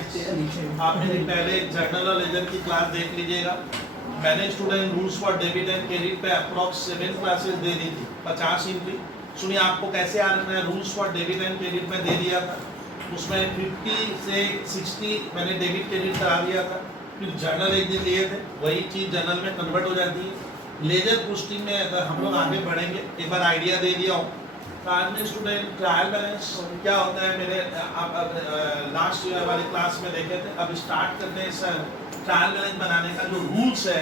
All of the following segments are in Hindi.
आपने पहले जर्नल और लेजर की क्लास देख लीजिएगा। मैंने student rules for debit and credit पे अप्रॉक्स 7 क्लासेस दे दी थी 50 इनकी। सुनिए आपको कैसे आ रहा है। Rules for debit and credit में दे दिया था, उसमें 50 से 60 मैंने डेबिट क्रेडिट करा दिया था। फिर जर्नल एक दिन लिए थे, वही चीज़ जर्नल में कन्वर्ट हो जाती है। लेजर पोस्टिंग में अगर हम लोग आगे बढ़ेंगे, एक बार आइडिया दे दिया हूँ। आज में स्टूडेंट ट्रायल बैलेंस क्या होता है, मेरे आप लास्ट ईयर वाली क्लास में देखे थे। अब स्टार्ट करते हैं सर ट्रायल बैलेंस बनाने का जो रूल्स है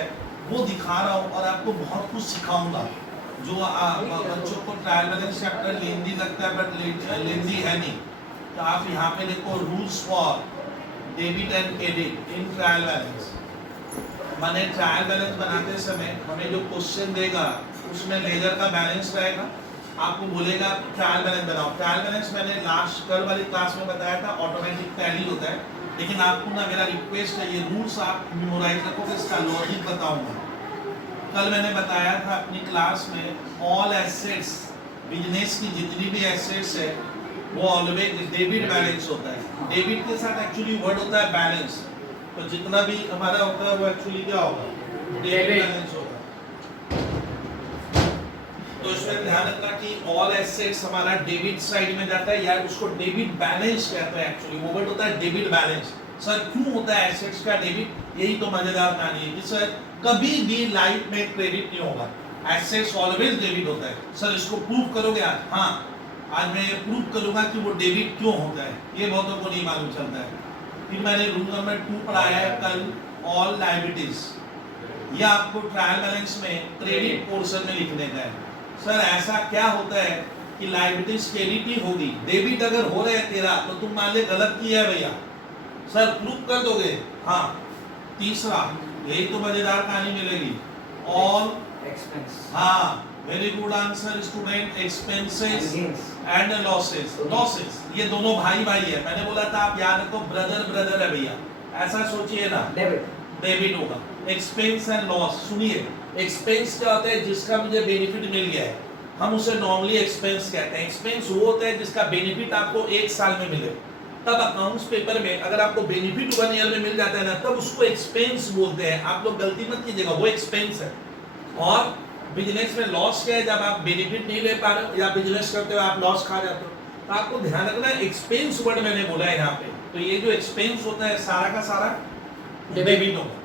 वो दिखा रहा हूँ और आपको बहुत कुछ सिखाऊंगा। जो बच्चों को ट्रायल बैलेंस चैप्टर लेंदी लगता है बट लेंदी है नहीं, तो आप यहाँ पे देखो rules for debit and credit in trial balance. मैंने ट्रायल बैलेंस बनाते समय हमें जो क्वेश्चन देगा उसमें लेजर का बैलेंस रहेगा, आपको बोलेगा ट्रायल बैलेंस बनाओ। ट्रायल बैलेंस मैंने लास्ट कल वाली क्लास में बताया था, ऑटोमेटिक टैली होता है। लेकिन आपको ना मेरा रिक्वेस्ट है, ये रूल्स आप मेमोराइज रखोगे, इसका लॉजिक बताऊंगा। कल मैंने बताया था अपनी क्लास में ऑल एसेट्स, बिजनेस की जितनी भी एसेट्स है वो ऑलवेज डेबिट बैलेंस होता है। डेबिट के साथ एक्चुअली वर्ड होता है बैलेंस, तो जितना भी हमारा होता है वो एक्चुअली क्या होगा, डेबिट बैलेंस होगा। तो इसमें ध्यान रखना कि ऑल एसेट्स हमारा डेबिट साइड में जाता है, या उसको डेबिट बैलेंस कहते हैं। एक्चुअली वो वर्ड होता है डेबिट बैलेंस। सर क्यों होता है एसेट्स का डेबिट, यही तो मजेदार कहानी है कि सर कभी भी लाइफ में क्रेडिट नहीं होगा, एसेट्स ऑलवेज डेबिट होता है। सर इसको प्रूव करोगे आज? हाँ, आज मैं ये प्रूव करूंगा कि वो डेबिट क्यों होता है, ये बहुतों को नहीं मालूम चलता है। फिर मैंने रूल नंबर 2 पढ़ाया है कल, ऑल लायबिलिटीज। ये आपको ट्रायल बैलेंस में क्रेडिट पोर्शन में लिखने का है। सर ऐसा क्या होता है कि लायबिलिटीज क्रेडिट ही होगी, डेबिट अगर हो रहे हैं तेरा तो तुम मान ले गलत किया है भैया, सर प्रूफ कर दोगे? हाँ। तीसरा, यही तो मजेदार कहानी मिलेगी, ऑल एक्सपेंस। हाँ, very good answer student. Expenses and losses. Losses ये दोनों भाई भाई है, मैंने बोला था आप याद रखो, ब्रदर ब्रदर है भैया, ऐसा सोचिए ना। डेबिट होगा। एक्सपेंस एंड लॉस, सुनिए एक्सपेंस क्या होता है, जिसका मुझे बेनिफिट मिल गया है हम उसे नॉर्मली एक्सपेंस कहते हैं। एक्सपेंस वो होता है जिसका बेनिफिट आपको 1 साल में मिले। तब अकाउंट्स पेपर में अगर आपको बेनिफिट 1 ईयर में मिल जाता है ना, तब उसको एक्सपेंस बोलते हैं। आप लोग गलती मत कीजिएगा, वो एक्सपेंस है। और बिजनेस में लॉस क्या है, जब आप बेनिफिट नहीं ले पा रहे हो या बिजनेस करते हो आप लॉस खा जाते हो। तो आपको ध्यान रखना है, एक्सपेंस वर्ड मैंने बोला है यहाँ पे, तो ये जो एक्सपेंस होता है सारा का सारा डेबिट होगा,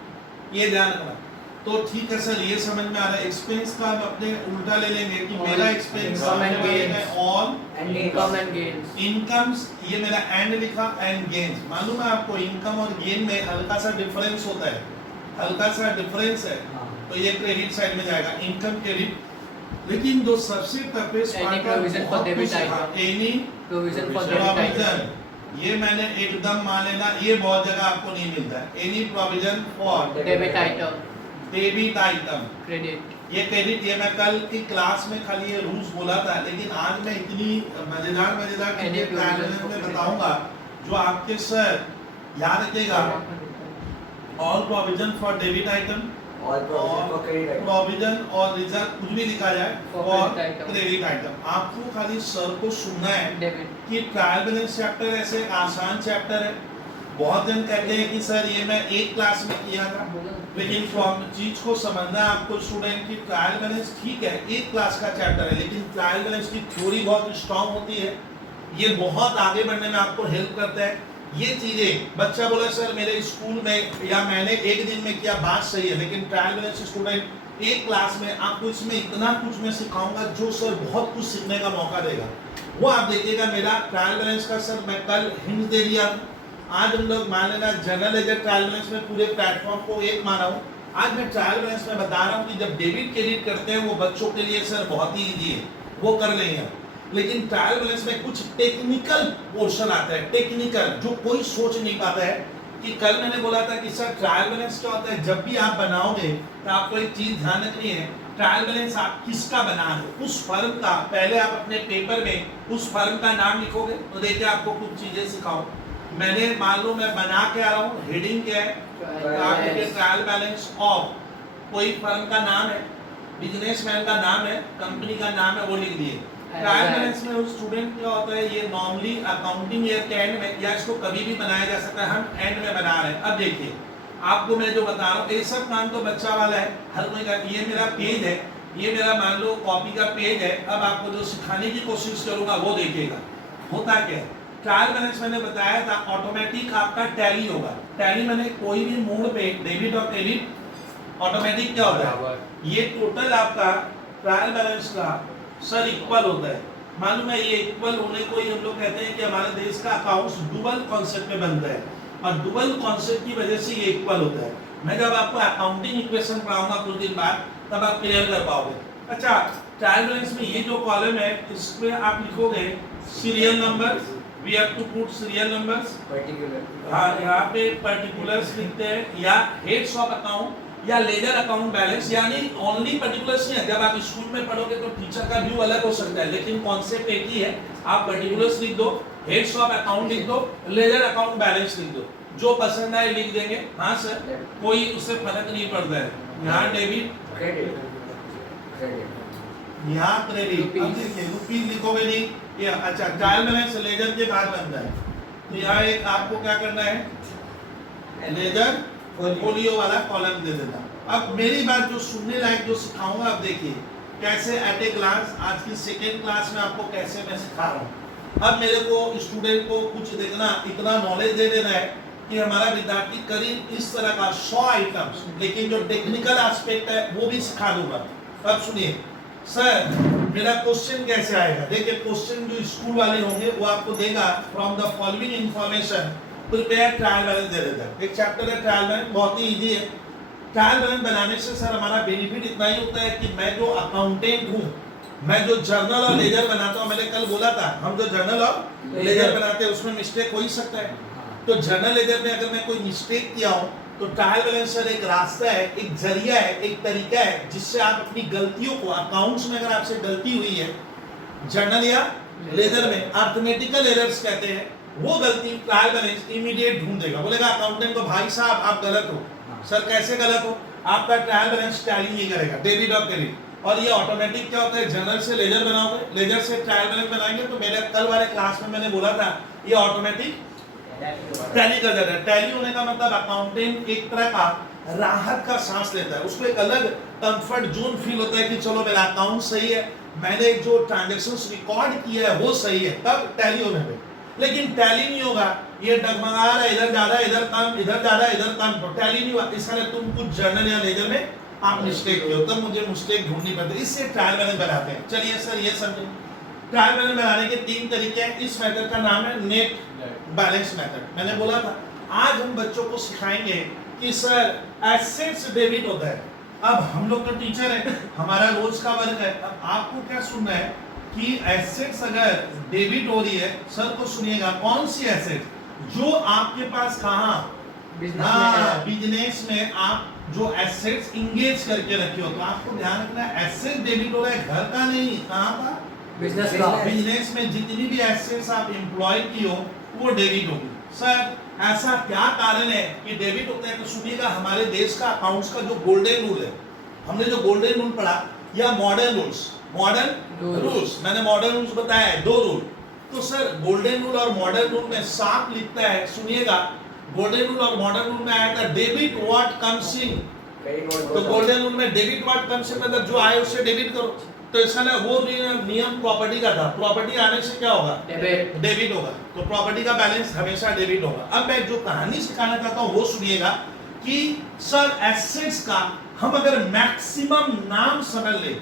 ये ध्यान रखना। तो ठीक है सर, ये समझ में आ रहा है। एक्सपेंस का हम अपने उल्टा ले लेंगे कि मेरा expense all income and gains. Incomes, ये मेरा एंड लिखा, एंड गेन्स। मालूम है आपको इनकम और गेन में हल्का सा डिफरेंस होता है, हल्का सा डिफरेंस है। तो ये क्रेडिट साइड में जाएगा, इनकम क्रेडिट। लेकिन जो सबसे टफेस्ट पार्ट है provision for debit item, any provision for debit item, ये मैंने एकदम मान लेना, ये बहुत जगह आपको नहीं मिलता है। Any provision for debit item, debit item, credit. ये क्रेडिट, ये मैं कल की क्लास में खाली ये रूल्स बोला था, लेकिन आज मैं इतनी मजेदार चीजें में बताऊंगा जो आपके सर याद रखिएगा। All provision for debit item, provision और रिजर्व कुछ भी लिखा जाए और क्रेडिट आइटम। आपको खाली सर को सुनना है कि ट्रायल बैलेंस चैप्टर ऐसे आसान चैप्टर है। बहुत जन कहते हैं कि सर ये मैं एक क्लास में किया था, लेकिन चीज को समझना है आपको स्टूडेंट की ट्रायल बैलेंस ठीक है एक क्लास का चैप्टर है, लेकिन ट्रायल बैलेंस की थ्योरी बहुत स्ट्रांग होती है। ये बहुत आगे बढ़ने में आपको हेल्प करता है। ये चीजें बच्चा बोला सर मेरे स्कूल में या मैंने एक दिन में किया, बात सही है, लेकिन ट्रायल बैलेंस स्टूडेंट एक क्लास में आपको इसमें इतना कुछ मैं सिखाऊंगा जो सर बहुत कुछ सीखने का मौका देगा। वो आप देखिएगा मेरा ट्रायल बैलेंस का सर मैं कल हिंट दे दिया। आज हम लोग मान लेना जनरल लेजर ट्रायल बैलेंस में पूरे प्लेटफॉर्म को एक माना हूँ। आज मैं ट्रायल बैलेंस में बता रहा हूँ कि जब डेबिट क्रेडिट करते हैं वो बच्चों के लिए सर बहुत ही इजी है, वो कर लेंगे। लेकिन ट्रायल बैलेंस में कुछ टेक्निकल पोर्शन आता है, टेक्निकल जो कोई सोच नहीं पाता है। कि कल मैंने बोला था कि सर ट्रायल बैलेंस क्या होता है, जब भी आप बनाओगे तो आपको एक चीज ध्यान रखनी है, ट्रायल बैलेंस आप किसका बना रहे हो, उस फर्म का। पहले आप अपने पेपर में उस फर्म का नाम लिखोगे, तो देखिए आपको कुछ चीजें सिखाओ। मैंने मान लो मैं बना के आ रहा हूँ, हेडिंग क्या है, आप लिखिए ट्रायल बैलेंस ऑफ कोई फर्म का नाम है, बिजनेसमैन का नाम है, कंपनी का नाम है, वो लिख दिए। ट्रायल बैलेंस में स्टूडेंट क्या होता है, ये नॉर्मली अकाउंटिंग ईयर के एंड में या इसको कभी भी बनाया जा सकता है, हम एंड में बना रहे हैं। अब देखिए आपको मैं जो बता रहा हूँ ये सब काम तो बच्चा वाला है, हर कोई का। ये मेरा पेज है, ये मेरा मान लो कॉपी का पेज है। अब आपको जो सिखाने की कोशिश करूंगा वो देखिएगा होता क्या है। ट्रायल बैलेंस मैंने बताया था ऑटोमेटिक आपका टैली होगा। टैली मैंने कोई भी मोड पे डेबिट और क्रेडिट ऑटोमेटिक क्या होता है, ये टोटल आपका ट्रायल बैलेंस का सर इक्वल होता है। मालूम है ये इक्वल होने को ही हम लोग कहते हैं कि हमारे देश का अकाउंट्स डुअल कॉन्सेप्ट में बनता है और डुअल कॉन्सेप्ट की वजह से ये इक्वल होता है। मैं जब आपको अकाउंटिंग इक्वेशन पढ़ाऊंगा कुछ दिन बाद तब आप क्लियर कर पाओगे। अच्छा, ट्रायल बैलेंस में ये जो कॉलम है इसमें आप लिखोगे serial number, we have to put serial numbers, particular. हाँ यहाँ पे पर्टिकुलर्स लिखते हैं या हेड्स ऑफ अकाउंट या लेजर अकाउंट बैलेंस, यानी ओनली पर्टिकुलर्स नहीं है। जब आप स्कूल में पढ़ोगे तो टीचर का व्यू अलग हो सकता है, लेकिन कॉन्सेप्ट एक ही है। आप पर्टिकुलर्स लिख दो, हेड्स ऑफ अकाउंट लिख दो, लेजर अकाउंट बैलेंस लिख दो, जो पसंद आए लिख देंगे। हाँ सर, कोई उससे फर्क नहीं पड़ता है। यहाँ डेबिट, यहाँ क्रेडिट, अब देखिए रुपीज लिखोगे नहीं ये। अच्छा, ट्रायल बैलेंस लेजर के बाद बनता है, तो यहाँ एक आपको क्या करना है, लेजर फोलियो वाला कॉलम दे देना। अब मेरी बात जो सुनने लायक जो सिखाऊंगा, अब देखिए कैसे एट ए ग्लांस आज की सेकेंड क्लास में आपको कैसे मैं सिखा रहा हूँ। अब मेरे को स्टूडेंट को कुछ देखना, इतना नॉलेज दे देना है कि हमारा विद्यार्थी करीब इस तरह का 100 आइटम्स, लेकिन जो टेक्निकल एस्पेक्ट है वो भी सिखा दूंगा। अब सुनिए सर, मेरा क्वेश्चन कैसे आएगा। देखिए क्वेश्चन जो स्कूल वाले होंगे वो आपको देगा from the following information prepare trial balance दे देता है। एक चैप्टर है ट्रायल बैलेंस, बहुत ही इजी है। ट्रायल बैलेंस बनाने से सर हमारा बेनिफिट इतना ही होता है कि मैं जो अकाउंटेंट हूँ, मैं जो जर्नल और लेजर बनाता हूँ, मैंने कल बोला था हम जो जर्नल और लेजर बनाते हैं उसमें मिस्टेक हो ही सकता है। तो जर्नल लेजर में अगर मैं कोई मिस्टेक किया हूँ तो ट्रायल बैलेंस सर एक रास्ता है, एक जरिया है, एक तरीका है जिससे आप अपनी गलतियों को, अकाउंट्स में अगर आपसे गलती हुई है जर्नल या लेजर में, अर्थमेटिकल एरर्स कहते हैं, वो गलती ट्रायल बैलेंस इमीडिएट ढूंढ देगा। बोलेगा अकाउंटेंट को भाई साहब आप गलत हो। सर कैसे गलत हो, आपका ट्रायल बैलेंस टैली नहीं करेगा, डेबिट और क्रेडिट। और ये ऑटोमेटिक क्या होता है, जनरल से लेजर बनाओगे, लेजर से ट्रायल बैलेंस बनाएंगे, तो मेरे कल वाले क्लास में मैंने बोला था ये ऑटोमेटिक टैली कर जाता है। टैली होने का मतलब अकाउंटेंट एक तरह का राहत का सांस लेता है, उसको एक अलग कंफर्ट जोन फील होता है कि चलो मेरा अकाउंट सही है, मैंने जो ट्रांजैक्शंस रिकॉर्ड किया है वो सही है, तब टैली होने में। लेकिन टैली नहीं होगा, ये डगमगा रहा है, इधर ज्यादा इधर कम, इधर ज्यादा इधर कम, तो टैली नहीं हुआ। इसलिए तुम कुछ जर्नल या लेजर में आप मिस्टेक किए हो, तब मुझे मिस्टेक ढूंढनी पड़ती है, इससे ट्रायल बैलेंस बनाते हैं। चलिए सर ये समझे, ट्रायल बैलेंस बनाने के 3 तरीके हैं। इस मेथड का नाम है नेट बैलेंस मेथड। मैंने बोला था आज हम बच्चों को सिखाएंगे कि सर एसेट्स डेबिट होता है। अब हम लोग तो टीचर है, हमारा रोज का वर्क है। अब आपको क्या सुनना है कि एसेट्स अगर डेबिट हो रही है, सर को सुनिएगा, कौन सी एसेट जो आपके पास कहाँ, बिजनेस में आप जो एसेट्स इंगेज करके रखे हो, तो आपको ध्यान रखना है एसेट डेबिट हो रहा है, घर का नहीं, कहाँ का, बिजनेस का। बिजनेस में जितनी भी एसेट्स आप एम्प्लॉय की हो वो डेबिट होगी। सर ऐसा क्या कारण है कि डेबिट होता है, तो सुनिएगा हमारे देश का अकाउंट्स का जो गोल्डन रूल है, हमने जो गोल्डन रूल पढ़ा या मॉडर्न रूल्स, मॉडर्न रूल्स, मैंने मॉडर्न रूल्स बताया है 2 रूल। तो सर गोल्डन रूल और मॉडर्न रूल में साफ लिखता है, सुनिएगा, गोल्डन रूल और मॉडर्न रूल में आया था डेबिट व्हाट कम्स इन। तो गोल्डन रूल में डेबिट व्हाट कम्स इन मतलब जो आए उससे डेबिट करो। तो इसका ना वो नियम प्रॉपर्टी का था, प्रॉपर्टी आने से क्या होगा, डेबिट होगा, तो प्रॉपर्टी का बैलेंस हमेशा डेबिट होगा। अब मैं जो कहानी सिखाना चाहता हूँ वो सुनिएगा कि सर एसेट्स का हम अगर मैक्सिमम नाम समझ ले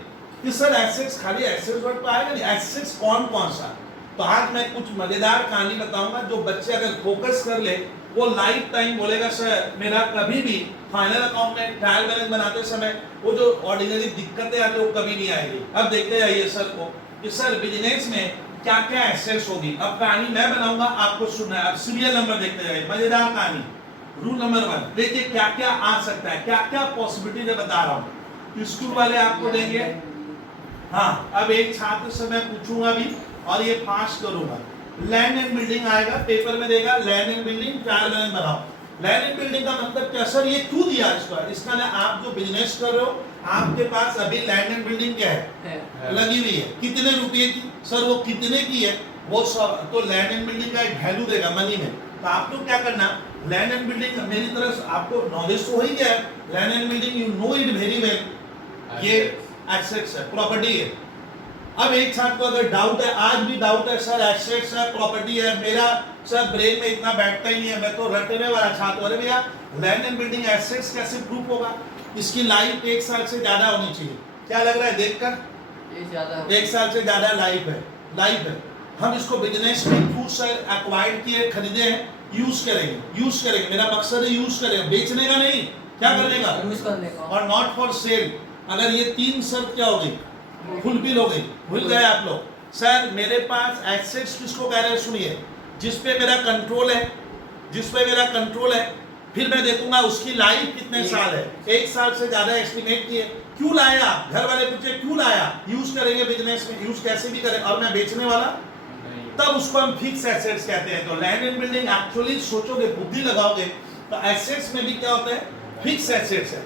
कि सर एसेट्स खाली एसेट्स वर्ड पे आएगा नहीं, एसेट्स कौन कौन सा। तो आज मैं कुछ मजेदार कहानी बताऊंगा, जो बच्चे अगर फोकस कर ले वो लाइफ टाइम बोलेगा सर मेरा कभी भी फाइनल अकाउंट में ट्रायल बैलेंस बनाते समय वो जो ऑर्डिनरी दिक्कतें आती है वो कभी नहीं आएगी। अब देखते जाइए सर को कि सर बिजनेस में क्या क्या एसेट्स होगी। अब कहानी मैं बनाऊंगा, आपको सुनना है। अब सीरियल नंबर देखते जाइए, मजेदार कहानी। रूल नंबर 1 देखिए क्या क्या आ सकता है, क्या क्या पॉसिबिलिटी मैं बता रहा हूँ, स्कूल वाले आपको देंगे। हाँ, अब एक छात्र से मैं पूछूंगा भी और ये पास करूंगा। लैंड एंड बिल्डिंग आएगा, पेपर में देगा land and building trial balance बनाओ। लैंड एंड बिल्डिंग का मतलब क्या सर, ये क्यों दिया इसका, इसका ना आप जो बिजनेस कर रहे हो आपके पास अभी लैंड एंड बिल्डिंग क्या है, लगी हुई है, कितने रुपए की सर, वो कितने की है वो सब, तो लैंड एंड बिल्डिंग का एक वैल्यू देगा मनी में। तो आप लोग क्या करना, लैंड एंड बिल्डिंग मेरी तरफ से आपको नॉलेज तो हो ही गया है, land and building you know it very well, ये एसेट्स है, प्रॉपर्टी है। अब एक साथ को अगर डाउट है, आज भी डाउट है सर एसेट्स है प्रॉपर्टी है, मेरा सर ब्रेन में इतना बैठता ही नहीं है, मैं तो रटने वाला छात्र। अरे भैया लैंड एंड बिल्डिंग एसेट्स कैसे प्रूफ होगा, इसकी लाइफ 1 साल से ज्यादा होनी चाहिए। क्या लग रहा है देखकर, ये ज्यादा 1 साल से ज्यादा लाइफ है। हम इसको बिजनेस में खुद से एक्वायर्ड किए, खरीदे हैं, यूज करेंगे, मेरा मकसद है यूज करेंगे, बेचने का नहीं, क्या करने का, यूज करने का, और नॉट फॉर सेल। अगर ये 3 शर्त क्या हो गई, फुलफिल हो गई, भूल गए आप लोग। सर मेरे पास एसेट्स किसको कह रहे हैं, सुनिए, जिस पे मेरा कंट्रोल है, फिर मैं देखूंगा उसकी लाइफ कितने साल है, 1 साल से ज्यादा एस्टिमेट किए। क्यों लाया, घर वाले पूछे क्यों लाया, यूज करेंगे बिजनेस में, यूज कैसे भी करें, और मैं बेचने वाला, तब उसको हम फिक्स एसेट्स कहते हैं। तो लैंड एंड बिल्डिंग एक्चुअली सोचोगे, बुद्धि लगाओगे, तो एसेट्स में भी क्या होता है, फिक्स एसेट्स है,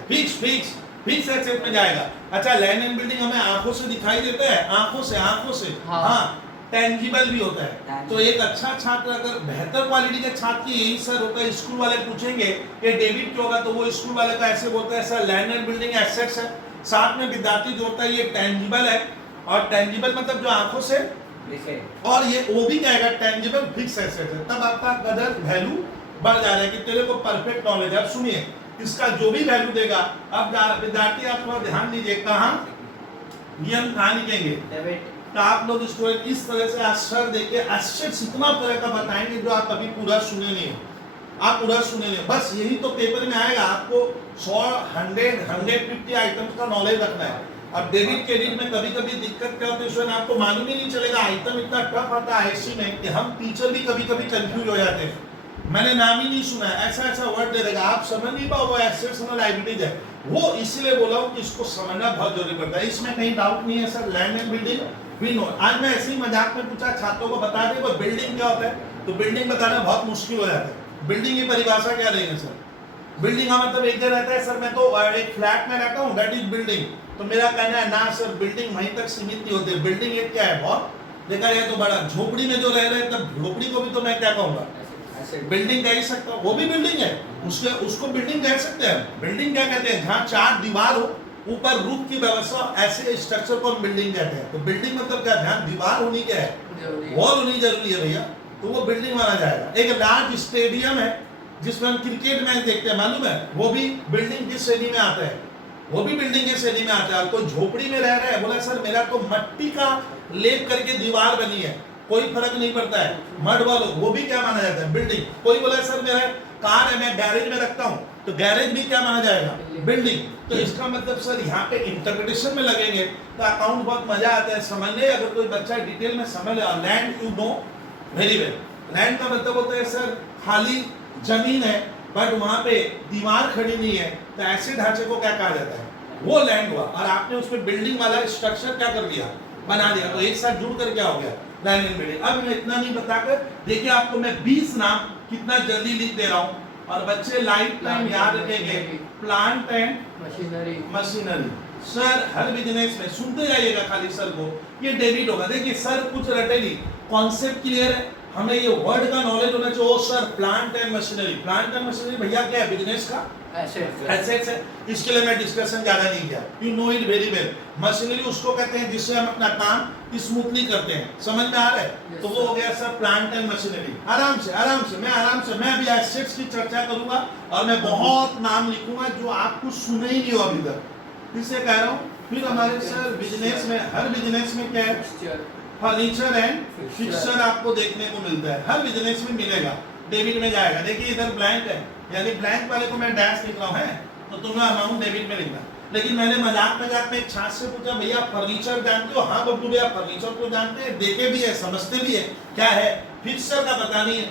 फिक्स एसेट में जाएगा। अच्छा लैंड एंड बिल्डिंग हमें आंखों से दिखाई देता है, आंखों से हाँ टेंजिबल भी होता है। तो एक अच्छा छात्र, अगर बेहतर क्वालिटी के छात्र की यही सर होता है, स्कूल वाले पूछेंगे कि डेबिट क्यों होगा, तो वो स्कूल वाले का ऐसे बोलता है sir land and building assets है, साथ में विद्यार्थी जोड़ता है ये टेंजिबल है, और टेंजिबल मतलब जो आंखों से, और ये वो भी कहेगा टेंजिबल फिक्स एसेट है। तब आपका कदर वैल्यू बढ़ जा रहा है कि तेरे को परफेक्ट नॉलेज है। अब सुनिए इसका जो भी वैल्यू देगा, अब विद्यार्थी आप थोड़ा ध्यान दीजिए, कहाँ नियम कहाँ लिखेंगे, तो आप लोग इसको इस तरह से आश्चर्य देके एसेट्स इतना तरह का बताएंगे जो आप अभी पूरा सुने नहीं हो, बस यही तो पेपर में आएगा। आपको 100, 100, 150 आइटम्स का नॉलेज रखना है। अब डेबिट क्रेडिट में कभी कभी दिक्कत क्या होती है, आपको मालूम ही नहीं चलेगा, आइटम इतना टफ आता है ऐसी में कि हम टीचर भी कभी कभी कंफ्यूज हो जाते हैं, मैंने नाम ही नहीं सुना है, ऐसा वर्ड दे देगा, आप समझ नहीं पाओ वो एसेट्स और लायबिलिटीज है। वो इसलिए बोला हूँ कि इसको समझना बहुत जरूरी पड़ता है, इसमें कहीं डाउट नहीं है सर। लैंड एंड बिल्डिंग भी नो, आज मैं ऐसे ही मजाक में पूछा छात्रों को बता दे बिल्डिंग क्या होता है, तो बिल्डिंग बताना बहुत मुश्किल हो जाता है। बिल्डिंग की परिभाषा क्या देंगे सर, बिल्डिंग का मतलब एक जगह रहता है सर, मैं तो एक फ्लैट में रहता हूँ, दैट इज बिल्डिंग। तो मेरा कहना है ना सर, बिल्डिंग वहीं तक सीमित नहीं होती, बिल्डिंग एक क्या है, बहुत देखा जाए तो बड़ा, झोपड़ी में जो रह रहे हैं तब झोपड़ी को भी तो मैं क्या कहूँगा, बिल्डिंग कह ही सकता हूँ, वो भी बिल्डिंग है, उसको बिल्डिंग कह सकते हैं। बिल्डिंग क्या कहते हैं, जहाँ 4 दीवार हो, ऊपर रूफ की व्यवस्था, ऐसे स्ट्रक्चर को हम बिल्डिंग कहते हैं। तो बिल्डिंग मतलब क्या, जहाँ दीवार होनी क्या है, वॉल होनी जरूरी है भैया, तो वो बिल्डिंग माना जाएगा। एक लार्ज स्टेडियम है जिसमें हम क्रिकेट मैच देखते हैं, मालूम है, वो भी बिल्डिंग की श्रेणी में आता है, कोई झोपड़ी में रह रहा है, बोला सर मेरा तो मट्टी का लेप करके दीवार बनी है, कोई फर्क नहीं पड़ता है, मड वालों, वो भी क्या माना जाता है, बिल्डिंग। कोई बोला सर मेरा कार है, मैं गैरेज में रखता हूँ, तो गैरेज भी क्या माना जाएगा, बिल्डिंग। तो इसका मतलब सर यहाँ पे इंटरप्रिटेशन में लगेंगे तो अकाउंट बहुत मजा आता है समझने, अगर कोई बच्चा डिटेल में समझ ले। Land you know very well, land का मतलब होता है सर खाली जमीन है, बट वहां पे दीवार खड़ी नहीं है, तो ऐसे ढांचे को क्या कहा जाता है, वो लैंड हुआ। और आपने उसमें बिल्डिंग वाला स्ट्रक्चर क्या कर दिया, बना दिया, तो एक साथ जुड़ कर क्या हो गया, लैंड एंड बिल्डिंग। अब मैं इतना नहीं बताकर देखिए, आपको मैं 20 नाम कितना जल्दी लिख दे रहा हूँ, और बच्चे लाइफ टाइम याद रखेंगे। Plant and machinery, sir her business में सुनते जाइएगा खाली सर को, ये डेबिट होगा। देखिए सर कुछ रटे नहीं, कॉन्सेप्ट क्लियर है, हमें ये वर्ड का नॉलेज होना चाहिए। ओ सर प्लांट एंड मशीनरी भैया क्या है, बिजनेस का एसेट्स है, इसके लिए मैं डिस्कशन ज्यादा नहीं किया, you know it very well. Machinery उसको कहते हैं जिससे हम अपना काम स्मूथली करते हैं, समझ में आ रहा है, तो वो हो गया सर प्लांट एंड मशीनरी। आराम से मैं अभी एसेट्स की चर्चा करूंगा, और मैं बहुत नाम लिखूंगा जो आप कुछ सुने ही नहीं हो अभी तक, इससे कह रहा हूँ। फिर हमारे सर बिजनेस में, हर बिजनेस में क्या है, फर्नीचर एंड फिक्सचर आपको देखने को मिलता है, हर बिजनेस में मिलेगा। डेबिट में जाएगा, देखिए इधर ब्लैंक है, यानी ब्लैंक वाले को मैं डैश लिख रहा हूँ, है तो तुम्हें अमाउंट डेबिट में लिखना। लेकिन मैंने मजाक में एक छात्र से पूछा, भैया फर्नीचर जानते हो, हाँ बब्बू भैया फर्नीचर तो जानते हैं, देखे भी है, समझते भी है, क्या है, फिक्सचर का पता नहीं है।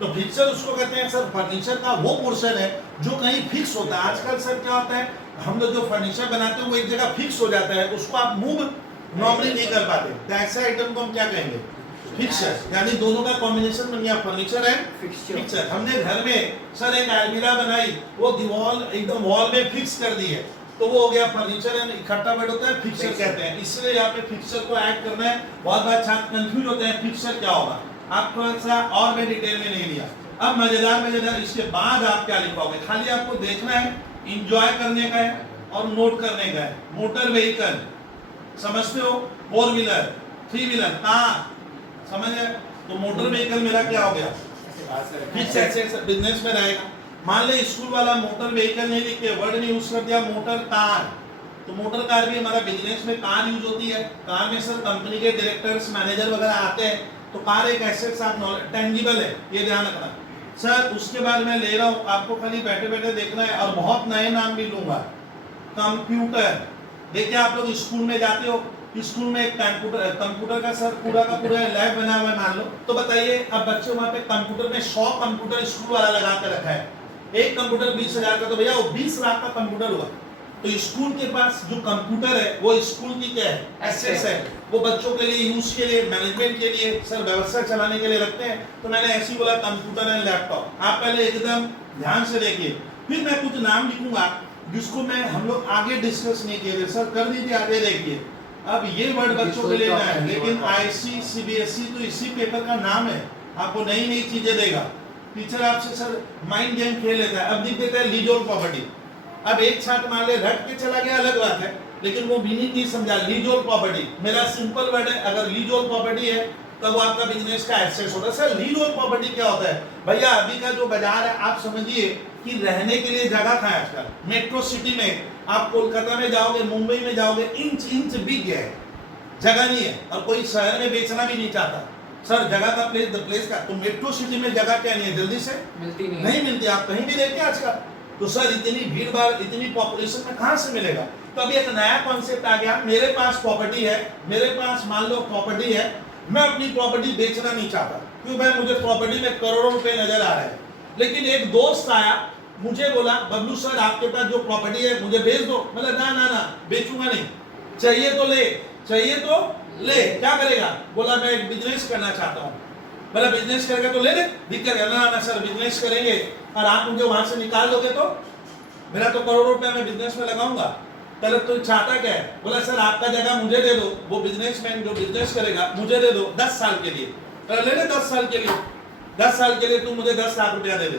तो फिक्सचर उसको कहते हैं सर, फर्नीचर का वो पोर्शन है जो कहीं फिक्स होता है। आजकल सर क्या होता है, हम लोग जो फर्नीचर बनाते हैं वो एक जगह फिक्स हो जाता है, उसको आप मूव नॉर्मली नहीं कर पाते, तो ऐसे आइटम को हम क्या कहेंगे, फिक्सचर। यानी दोनों का कॉम्बिनेशन बन गया फर्नीचर एंड फिक्सचर। हमने घर में सर एक अलमीरा बनाई, वो दीवार एकदम वॉल में फिक्स कर दी है, तो वो हो गया फर्नीचर एंड इकट्ठा वर्ड होता है फिक्सचर कहते हैं, इसलिए यहाँ पे फिक्सचर को ऐड करना है। बहुत बार छात्र कंफ्यूज होते हैं फिक्सचर क्या होगा, आप थोड़ा सा और मैं डिटेल में नहीं लिया। अब मजेदार इसके बाद आप क्या लिखोगे, खाली आपको देखना है, इंजॉय करने का है और नोट करने का है। मोटर व्हीकल समझते हो, 4 व्हीलर 3 व्हीलर कार, समझ गए? तो मोटर व्हीकल मेरा क्या हो गया, फिक्स एसेट बिजनेस में रहेगा। मान ले स्कूल वाला मोटर व्हीकल नहीं लिख के वर्ड नहीं यूज कर दिया मोटर कार, तो मोटर कार भी हमारा बिजनेस में कार यूज होती है। कार में सर कंपनी के डायरेक्टर्स मैनेजर वगैरह आते हैं, तो कार एक एसेट साथ टेंजिबल है, ये ध्यान रखना सर। उसके बाद मैं ले रहा हूँ, आपको खाली बैठे बैठे देखना है, और बहुत नए नाम भी लूंगा। कंप्यूटर, देखिए आप लोग स्कूल में जाते हो, स्कूल में एक कंप्यूटर का सर पूरा का पूरा लैब बना हुआ है मान लो, तो बताइए अब बच्चे वहां पे कंप्यूटर में 100 कंप्यूटर स्कूल वाला लगा के रखा है, एक कंप्यूटर 20,000 का, तो भैया वो 20 लाख का कंप्यूटर हुआ। तो स्कूल के पास जो कंप्यूटर है वो स्कूल की क्या है, एसेट्स है, वो बच्चों के लिए यूज के लिए, मैनेजमेंट के लिए सर व्यवस्था चलाने के लिए रखते हैं। तो मैंने ऐसे ही बोला कंप्यूटर एंड लैपटॉप। आप पहले एकदम ध्यान से देखिए, फिर मैं कुछ नाम लिखूंगा जिसको मैं हम लोग आगे डिस्कस नहीं किए थे, सर कर दीजिए आगे देखिए। अब ये वर्ड बच्चों के लिए ना है, लेकिन आईसी सीबीएसई तो इसी पेपर का नाम है, आपको नई नई चीजें देगा। टीचर आपसे सर माइंड गेम खेल लेता है, अब लिख देता है लीज ऑन प्रॉपर्टी। अब एक छात्र मान ले रट के चला गया अलग बात है, लेकिन वो मीनिंग नहीं समझा। लीज ऑन प्रॉपर्टी मेरा सिंपल वर्ड है, अगर लीज ऑन प्रॉपर्टी है तब वो आपका बिजनेस का एक्सेस होता है। सर लीज ऑन प्रॉपर्टी क्या होता है भैया, अभी का जो बाजार है आप समझिए कि रहने के लिए जगह कहाँ है आजकल। मेट्रो सिटी में आप कोलकाता में जाओगे, मुंबई में जाओगे, इंच इंच बिक गया है, जगह नहीं है, और कोई शहर में बेचना भी नहीं चाहता। सर जगह का प्लेस का, तो मेट्रो सिटी में जगह क्या नहीं है, जल्दी से मिलती नहीं मिलती, आप कहीं भी देखिए आजकल। तो सर इतनी भीड़ भाड़ इतनी पॉपुलेशन में कहाँ से मिलेगा। तो अभी एक नया कॉन्सेप्ट आ गया, मेरे पास प्रॉपर्टी है, मेरे पास मान लो प्रॉपर्टी है, मैं अपनी प्रॉपर्टी बेचना नहीं चाहता क्योंकि भाई मुझे प्रॉपर्टी में करोड़ों रुपए नजर आ रहे हैं। लेकिन एक दोस्त आया मुझे बोला बबलू सर आपके पास जो प्रॉपर्टी है मुझे बेच दो। मतलब ना ना ना बेचूंगा नहीं, चाहिए तो ले, चाहिए तो ले, क्या करेगा, बोला मैं एक बिजनेस करना चाहता हूँ। बोला बिजनेस करेगा तो ले ले, दिक्कत है ना सर बिजनेस करेंगे और आप मुझे वहां से निकाल दोगे तो मेरा तो करोड़ों रुपया मैं बिजनेस में लगाऊंगा। पहले तो चाहता क्या है, बोला सर आपका जगह मुझे दे दो, वो बिजनेसमैन जो बिजनेस करेगा मुझे दे दो 10 साल के लिए। ले ले 10 साल के लिए, 10 साल के लिए तुम मुझे 10 लाख रुपया दे दे।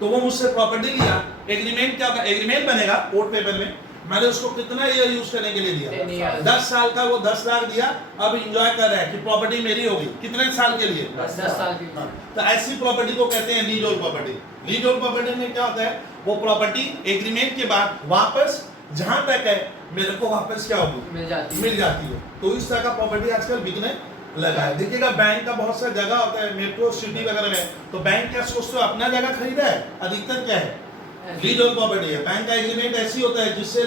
तो वो मुझसे प्रॉपर्टी लिया, एग्रीमेंट क्या होगा, एग्रीमेंट बनेगा कोर्ट पेपर में, मैंने उसको कितना ईयर यूज करने के लिए दिया, 10 साल का, वो 10 लाख दिया। अब एंजॉय कर रहा है कि प्रॉपर्टी मेरी होगी, कितने साल के लिए, 10 साल की। तो ऐसी प्रॉपर्टी को कहते हैं lease hold property. Lease hold property में क्या होता है, वो प्रॉपर्टी एग्रीमेंट के बाद वापस जहां तक है मेरे को वापस क्या होगी, मिल जाती है। तो इस तरह का प्रॉपर्टी आजकल बिकने लगा है। देखिएगा बैंक का बहुत सा जगह होता है मेट्रो सिटी वगैरह में, तो बैंक क्या सोचते हो अपना जगह खरीदा है, अधिकतर क्या है लीज ऑन प्रॉपर्टी है। बैंक का एग्रीमेंट ऐसी होता है जिससे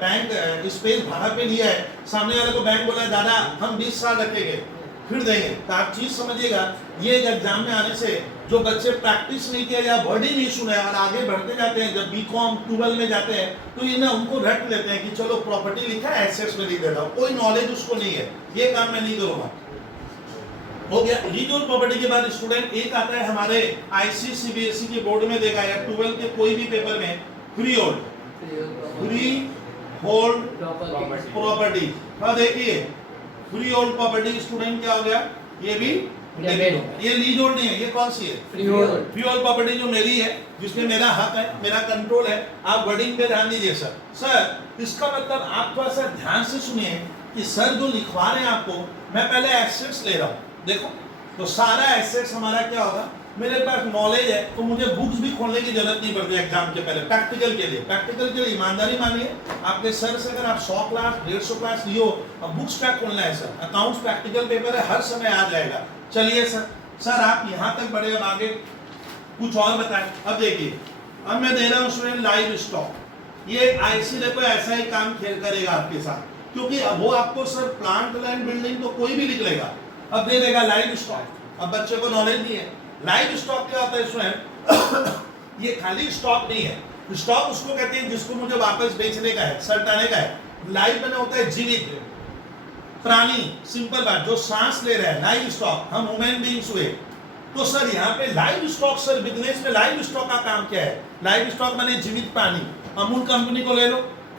बैंक स्पेस भाड़ा पे लिया है, सामने वाले को बैंक बोला है दादा हम 20 साल रखेंगे फिर देंगे। तो आप चीज समझिएगा, ये एग्जाम में आने से जो बच्चे प्रैक्टिस नहीं किया या वर्ड ही नहीं सुना और आगे बढ़ते जाते हैं, जब बीकॉम 12 में जाते हैं तो ये ना उनको रट लेते हैं कि चलो प्रॉपर्टी लिखा है एसेट्स में लिख देता हूँ, कोई नॉलेज उसको नहीं है, ये काम मैं नहीं करूंगा। हो गया लीज ऑन प्रॉपर्टी के बाद स्टूडेंट एक आता है हमारे आईसीसीबीएसई के बोर्ड में देखा या 12 के कोई भी पेपर में फ्री होल्ड प्रॉपर्टी। हाँ देखिए फ्री होल्ड प्रॉपर्टी स्टूडेंट क्या हो गया, ये भी ये लीज होल्ड नहीं है, ये कौन सी है, फ्री होल्ड प्रॉपर्टी जो मेरी है, जिसमें मेरा हक है, मेरा कंट्रोल है। आप वर्डिंग पे ध्यान दीजिए सर। सर इसका मतलब आप थोड़ा सा ध्यान से सुनिए कि सर जो लिखवा रहे हैं आपको, मैं पहले एसेट्स ले रहा हूँ। देखो तो सारा एसेट्स हमारा क्या होगा, मेरे पास नॉलेज है तो मुझे बुक्स भी खोलने की जरूरत नहीं पड़ती एग्जाम के पहले। प्रैक्टिकल के लिए ईमानदारी मानिए, आपके सर से अगर आप 100 क्लास 150 क्लास लियो, अब बुक्स क्या खोलना है सर, अकाउंट्स प्रैक्टिकल पेपर है, हर समय आ जाएगा। चलिए सर आप यहाँ तक बढ़े, अब आगे कुछ और बताएं। अब देखिए अब मैं दे रहा हूँ स्टूडेंट लाइव स्टॉक। ये आईसी देखो ऐसा ही काम खेल करेगा आपके साथ, क्योंकि अब वो आपको सर प्लांट लैंड बिल्डिंग तो कोई भी लिख लेगा, अब दे देगा लाइव स्टॉक। अब बच्चे को नॉलेज नहीं है लाइव स्टॉक क्या होता है स्टूडेंट, ये खाली स्टॉक नहीं है, स्टॉक उसको कहते हैं जिसको मुझे वापस बेचने का है, सल्टाने का है। लाइव बना होता है जीवित प्राणी, सिंपल बात, जो सांस ले रहा है, लाइव स्टॉक। हम ह्यूमन बीइंग्स हुए, तो सर यहाँ पे लाइव स्टॉक, सर बिजनेस में लाइव स्टॉक का काम क्या है, लाइव स्टॉक माने जीवित प्राणी। अमूल कंपनी को ले लो,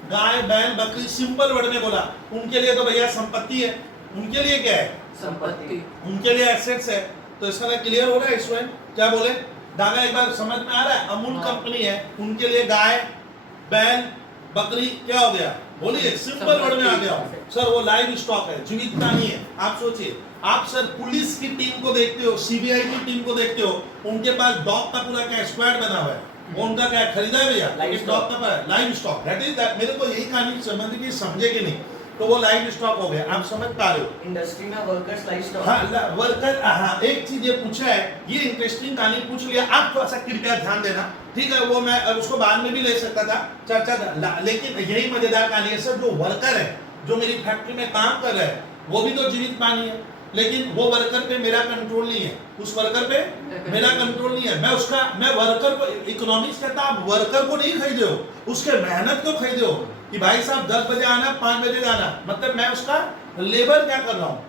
गाय बैल बकरी, सिंपल वर्ड में बोला, उनके लिए तो भैया संपत्ति है, उनके लिए क्या है, संपत्ति, उनके लिए एसेट्स है। तो इसका ना क्लियर हो रहा है स्टूडेंट, क्या बोले दादा, एक बार समझ में आ रहा है? अमूल कंपनी है, उनके लिए गाय बैल बकरी क्या हो गया, बोलिए, सिंपल वर्ड में आ गया सर, वो लाइव स्टॉक है, जीवित प्राणी है। आप सोचिए, आप सर पुलिस की टीम को देखते हो, सीबीआई की टीम को देखते हो, उनके पास डॉग का पूरा क्या स्क्वाड बना हुआ है, वो उनका क्या खरीदा है भैया, डॉग का live stock, that is that. मेरे को यही कहानी समझ की, समझे कि नहीं, तो वो लाइव स्टॉक हो गया, आप समझ पा रहे हो? इंडस्ट्री में वर्कर्स लाइव स्टॉक, हाँ वर्कर, हाँ एक चीज ये पूछा है, ये इंटरेस्टिंग कहानी पूछ लिया, आप थोड़ा सा कृपया ध्यान देना, ठीक है? वो मैं उसको बाद में भी ले सकता था चर्चा, लेकिन यही मजेदार कहानी है सर। जो वर्कर है, जो मेरी फैक्ट्री में काम कर रहा है, वो भी तो जीवित प्राणी है, लेकिन वो वर्कर पे मेरा कंट्रोल नहीं है, उस वर्कर पे मेरा कंट्रोल नहीं है। मैं वर्कर को, इकोनॉमिक्स कहता आप वर्कर को नहीं खरीदे हो, उसके मेहनत को खरीदे हो कि भाई साहब 10 बजे आना 5 बजे जाना, मतलब मैं उसका लेबर क्या कर रहा हूँ,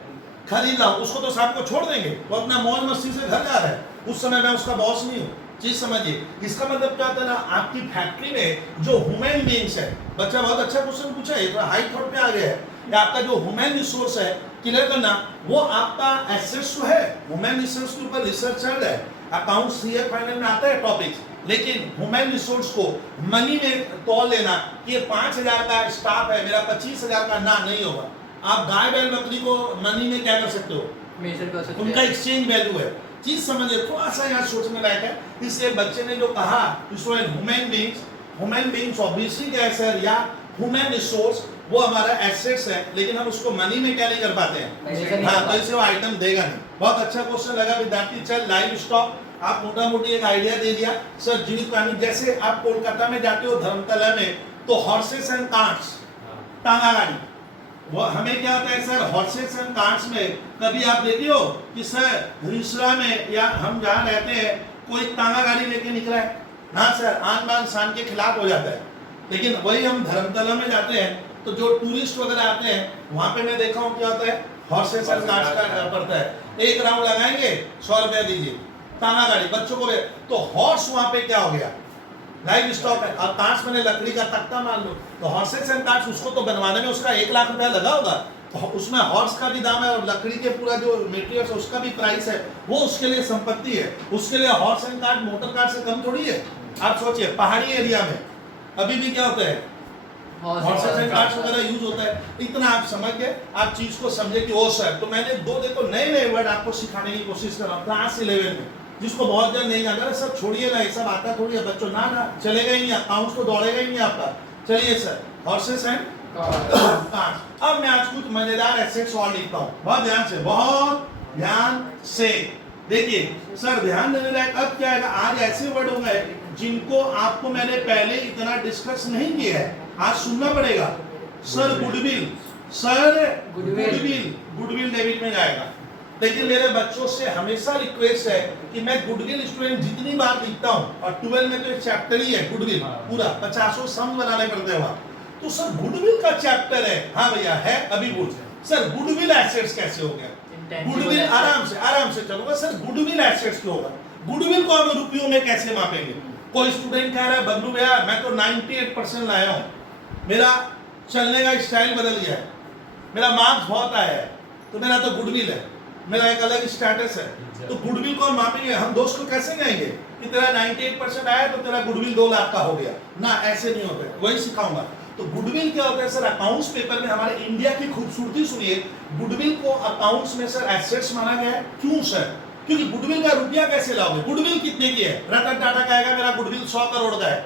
खरीद रहा हूँ। उसको तो साहब को छोड़ देंगे, वो अपना मौज मस्ती से घर जा रहा है, उस समय मैं उसका बॉस नहीं हूँ। चीज समझिए, इसका मतलब क्या होता है ना, आपकी फैक्ट्री में जो ह्यूमन बीइंग्स है, बच्चा बहुत अच्छा क्वेश्चन पूछा है, थोड़ा हाई थॉट पे आ गया है, या आपका जो ह्यूमन रिसोर्स है क्लियर करना, वो आपका एसेट्स तो है, ह्यूमन रिसोर्स के ऊपर रिसर्च चल रहा है, अकाउंट सीए फाइनल में आता है टॉपिक्स, लेकिन ह्यूमन रिसोर्स को मनी में तोल लेना कि ये 5,000 का स्टाफ है, मेरा 25,000 का, ना नहीं होगा। आप गाय बैल बकरी को मनी में क्या कर सकते हो, मेजर कर सकते उनका हैं, एक्सचेंज वैल्यू है। चीज समझिए, थोड़ा सा यहाँ सोचने लायक है। इसलिए बच्चे ने जो कहा, ह्यूमन बीइंग्स ऑब्वियसली क्या है सर, या ह्यूमन रिसोर्स वो हमारा एसेट्स है, लेकिन हम उसको मनी में क्या नहीं कर पाते हैं, हाँ, तो इसे वो आइटम देगा नहीं। बहुत अच्छा क्वेश्चन लगा विद्यार्थी। चल लाइव स्टॉक, आप मोटा मोटी एक आइडिया दे दिया सर, जीवित प्राणी। जैसे आप कोलकाता में जाते हो धर्मतला में, तो हॉर्सेस एंड कार्ट्स, टांगा गाड़ी, वो हमें क्या होता है सर, हॉर्सेस एंड कार्ट्स में कभी आप देखे हो कि सर रिसरा में या हम जहाँ रहते हैं कोई तांगा गाड़ी लेके निकला है? हाँ सर, आन बान शान के खिलाफ हो जाता है। लेकिन वही हम धर्मतला में जाते हैं तो जो टूरिस्ट वगैरह आते हैं, वहां पे मैं देखा हूँ क्या होता है, हॉर्सेस एंड कार्ट्स का पड़ता है, एक राउंड लगाएंगे 100 रुपया दीजिए, तांगा गाड़ी बच्चों को। तो हॉर्स वहां पे क्या हो गया, लाइव स्टॉक है। और कार्ट्स मैंने लकड़ी का तख्ता मान लो, तो हॉर्सेस एंड कार्ट्स उसको तो बनवाने में उसका 1 लाख रुपया लगा होगा, तो उसमें हॉर्स का भी दाम है और लकड़ी के पूरा जो मेटेरियल है उसका भी प्राइस है, वो उसके लिए संपत्ति है। उसके लिए horse and cart motor car से कम थोड़ी है। आप सोचिए पहाड़ी एरिया में अभी भी क्या होता है, हॉर्सेस एंड कार्ट्स वगैरह यूज होता है। इतना आप समझ गए, आप चीज को समझे कि ओ सर, तो मैंने दो देखो नए नए वर्ड आपको सिखाने की कोशिश कर रहा हूँ क्लास 11 में, जिसको बहुत जल्द नहीं आता। सब छोड़िए ना, ये सब आता थोड़ी है बच्चों, ना चलेगा ही नहीं, अकाउंट्स तो दौड़ेगा ही नहीं आपका। चलिए सर, हॉर्सेस एंड कार्ट्स। अब मैं आज कुछ मजेदार एसेट्स और लिखता हूँ, बहुत ध्यान से देखिए सर, ध्यान देने लायक। अब क्या है, आज ऐसे वर्ड हो गए जिनको आपको मैंने पहले इतना डिस्कस नहीं किया है, आज सुनना पड़ेगा। Sir goodwill, sir goodwill debit में जाएगा। लेकिन मेरे बच्चों से हमेशा रिक्वेस्ट है कि मैं गुडविल स्टूडेंट जितनी बार लिखता हूँ, और 12 में तो एक चैप्टर ही है गुडविल, पूरा 50 सम बनाने पड़ते हैं वहाँ, तो सर गुडविल का चैप्टर है। हाँ भैया है, अभी बोल सर गुडविल एसेट्स कैसे हो गया, गुडविल आराम से चलूंगा सर। गुडविल एसेट्स क्यों होगा, गुडविल को हम रुपयों में कैसे मापेंगे? कोई स्टूडेंट कह रहा है बबलू भैया मैं तो 98% लाया हूँ, मेरा चलने का स्टाइल बदल गया है, मेरा मार्क्स बहुत आया है, तो मेरा तो गुडविल है, मेरा एक अलग स्टेटस है। तो गुडविल को हम मापेंगे, हम दोस्त को कैसे कहेंगे कि तेरा 98% आया तो तेरा गुडविल 2 लाख का हो गया ना, ऐसे नहीं होता है, वही सिखाऊंगा। तो गुडविल क्या होता है सर, अकाउंट्स पेपर में हमारे इंडिया की खूबसूरती सुनिए, गुडविल को अकाउंट्स में सर एसेट्स माना गया है। क्यों सर? क्योंकि गुडविल का रुपया कैसे लाओगे, गुडविल कितने की है? रतन टाटा कहेगा मेरा गुडविल 100 करोड़ का है,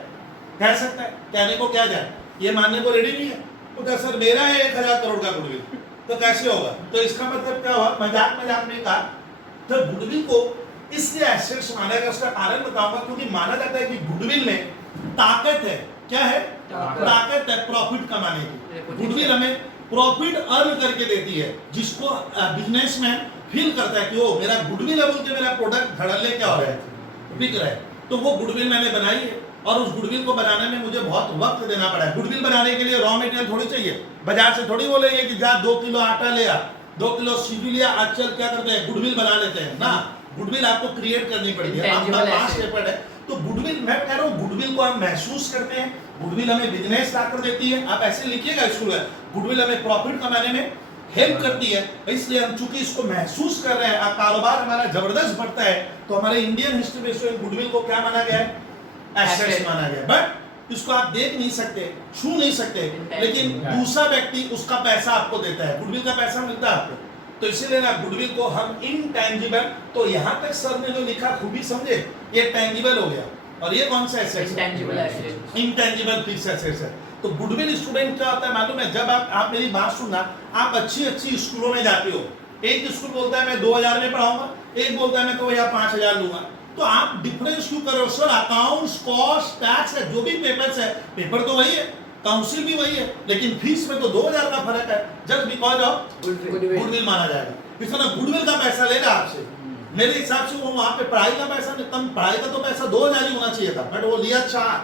कह सकता है, कहने को क्या जाए, ये मानने को रेडी नहीं है। तो क्या सर मेरा है 1000 करोड़ का गुडविल, तो कैसे होगा? तो इसका मतलब क्या हुआ, मजाक में कहा, तो गुडविल को इसलिए एसेट्स माना गया। उसका कारण बताऊंगा, क्योंकि माना जाता है कि गुडविल में ताकत है। क्या है? ताकत है प्रॉफिट कमाने की। गुडविल हमें प्रॉफिट अर्न करके देती है, जिसको बिजनेसमैन फील करता है कि ओ मेरा गुडविल है बोल के मेरा प्रोडक्ट धड़ल्ले क्या हो रहा है, बिक रहा है। तो वो गुडविल मैंने बनाई है, और उस गुडविल को बनाने में मुझे बहुत वक्त देना पड़ा है। गुडविल बनाने के लिए रॉ मटेरियल थोड़ी चाहिए, बाजार से थोड़ी बोलेंगे कि जा 2 किलो आटा ले आ, 2 किलो सीपी लिया, आज चल क्या करते हैं गुडविल बना लेते हैं ना। गुडविल आपको क्रिएट करनी पड़ेगी, आपका पास पेपर है। तो गुडविल मैं कह रहा हूँ, गुडविल को हम महसूस करते हैं, गुडविल हमें बिजनेस लाकर देती है, आप ऐसे लिखिएगा स्कूल में, गुडविल हमें प्रॉफिट कमाने में हेल्प करती है। इसलिए हम चूंकि इसको महसूस कर रहे हैं, कारोबार हमारा जबरदस्त बढ़ता है, तो हमारे इंडियन हिस्ट्री में गुडविल को क्या माना गया है? एसेट्स माना गया। बट इसको आप देख नहीं सकते, छू नहीं सकते, लेकिन दूसरा व्यक्ति उसका पैसा आपको देता है, गुडविल का पैसा मिलता है आपको। तो इसीलिए ना गुडविल को हम इनटैंजिबल, तो यहाँ तक सर ने जो लिखा खूबी समझे, ये टैंजिबल हो गया, और ये कौन सा asset? Intangible asset, intangible fix assets है। तो गुडविल स्टूडेंट क्या होता है मालूम है? जब आप मेरी बात सुनना, आप अच्छी स्कूलों में जाते हो, एक स्कूल बोलता है मैं 2000 में पढ़ाऊंगा, एक बोलता है मैं तो भैया 5000 लूंगा, तो आप डिफरेंस क्यों कर रहे हो? सर अकाउंट्स, कॉस्ट, टैक्स है, जो भी पेपर्स है, पेपर तो वही है, काउंसिल भी वही है, लेकिन फीस में तो 2000 का फर्क है, जस्ट बिकॉज ऑफ गुडविल माना जाएगा। इसमें गुडविल का पैसा लेगा आपसे, मेरे हिसाब से वो वहां पे पढ़ाई का पैसा कम, पढ़ाई का तो पैसा 2000 ही होना चाहिए था, बट वो लिया 4,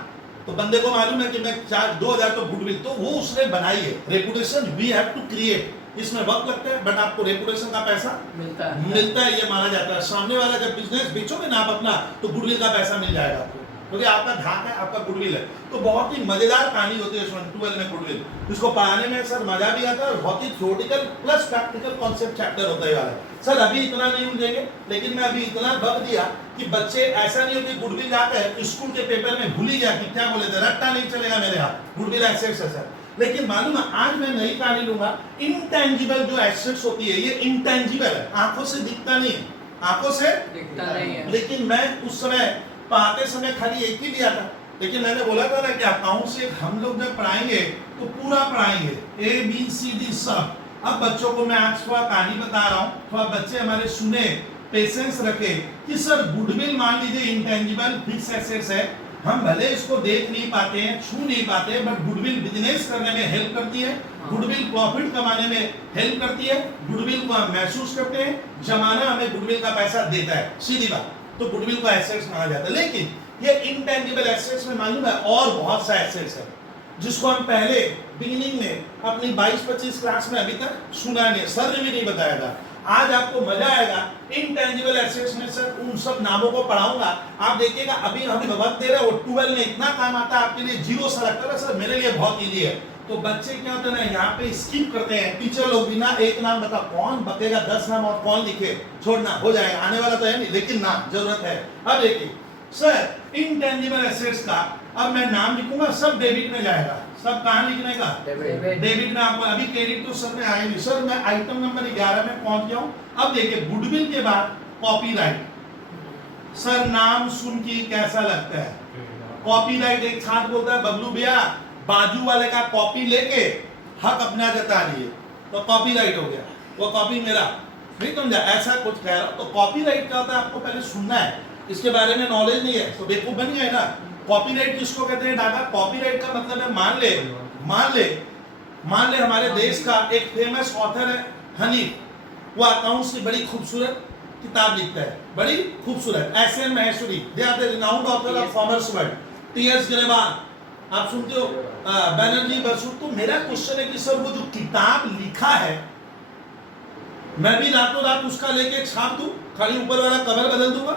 तो बंदे को मालूम है कि मैं 2000 तो गुडविल, तो वो उसने बनाई है। Reputation we have to create, इसमें वक्त लगता है, बट आपको रेपुटेशन का पैसा मिलता है, ये माना जाता है। सामने वाला जब बिजनेस बेचोगे ना आप अपना, तो गुडविल का पैसा मिल जाएगा आपको, क्योंकि आपका धाक है, आपका गुडविल है। तो बहुत ही मजेदार कहानी होती है 12 में गुडविल, इसको पढ़ाने में सर मजा भी आता है, और बहुत ही theoretical plus practical concept chapter होता है वाला। सर अभी इतना नहीं उलझेंगे, लेकिन मैं अभी इतना बक दिया कि बच्चे ऐसा नहीं होती गुडविल जाकर स्कूल के पेपर में भूल ही गया कि क्या बोले थे, रट्टा नहीं चलेगा मेरे हाथ, गुडविल एसेट्स है सर। लेकिन मालूम है आज मैं नई कहानी लूंगा, इंटेंजिबल जो एसेट्स होती है, ये इंटेंजिबल है, आंखों से दिखता नहीं है, आंखों से दिखता नहीं है। लेकिन मैं उस समय पढ़ाते समय खाली एक ही लिया था, लेकिन मैंने बोला था ना कि अकाउंट से हम लोग जब पढ़ाएंगे तो पूरा पढ़ाएंगे, ABCD सब। अब बच्चों को मैं आज थोड़ा कहानी बता रहा हूँ, थोड़ा बच्चे हमारे सुने, पेशेंस रखे कि सर गुडविल मान लीजिए इंटेंजिबल फिक्स एसेट्स है, हम भले इसको देख नहीं पाते हैं, छू नहीं पाते हैं, बट गुडविल बिजनेस करने में हेल्प करती है, गुडविल प्रॉफिट कमाने में हेल्प करती है, गुडविल को हम महसूस करते हैं, जमाना हमें गुडविल का पैसा देता है, सीधी बात। तो गुडविल को एसेट्स माना जाता है। लेकिन ये इंटेंजिबल एसेट्स में मालूम है और बहुत सा एसेट्स है, जिसको हम पहले बिगिनिंग में अपनी 22-25 क्लास में अभी तक सुना नहीं, सर ने भी नहीं बताया था। आज आपको मजा आएगा इंटेंजिबल एसेट्स में, सर उन सब नामों को पढ़ाऊंगा, आप देखिएगा। अभी हम वक्त दे रहे हैं, वो 12 में इतना काम आता है आपके लिए, 0 सा लगता है, सर मेरे लिए बहुत इजी है। तो बच्चे क्या होता है ना, यहाँ पे स्किप करते हैं, टीचर लोग बिना एक नाम बता, कौन बतेगा 10 नाम और कौन लिखे, छोड़ना हो जाएगा, आने वाला तो है नहीं, लेकिन ना जरूरत है। अब देखिए सर इंटेंजिबल एसेट्स का, अब मैं नाम लिखूंगा, सब डेबिट में जाएगा, सब कहाँ लिखने का? डेबिट में। आपको अभी क्रेडिट तो सर में आए नहीं, सर मैं आइटम नंबर 11 में पहुंच गया हूँ। अब देखिए गुडविल के बाद कॉपीराइट, सर नाम सुन के कैसा लगता है? कॉपीराइट एक छात्र बोलता है बबलू भैया बाजू वाले का कॉपी लेके हक अपना जता लिए, तो कॉपीराइट हो गया, वो कॉपी मेरा, नहीं समझा? ऐसा कुछ कह रहा हूं। तो कॉपीराइट क्या होता है आपको पहले सुनना है, इसके बारे में नॉलेज नहीं है तो बेवकूफ बन गए ना। कॉपीराइट किसको कहते हैं दादा? कॉपीराइट का मतलब है, मान ले हमारे देश का एक फेमस ऑथर है हनीफ, वो अकाउंट्स की बड़ी खूबसूरत किताब लिखता है, बड़ी खूबसूरत, SM Maheshwari, they are the renowned author of commerce world. TS Grewal आप सुनते हो, बैनर्जी बसु। तो मेरा क्वेश्चन है कि सर वो जो किताब लिखा है, मैं भी रातों रात उसका लेके छाप दूं, खाली ऊपर वाला कवर बदल दूंगा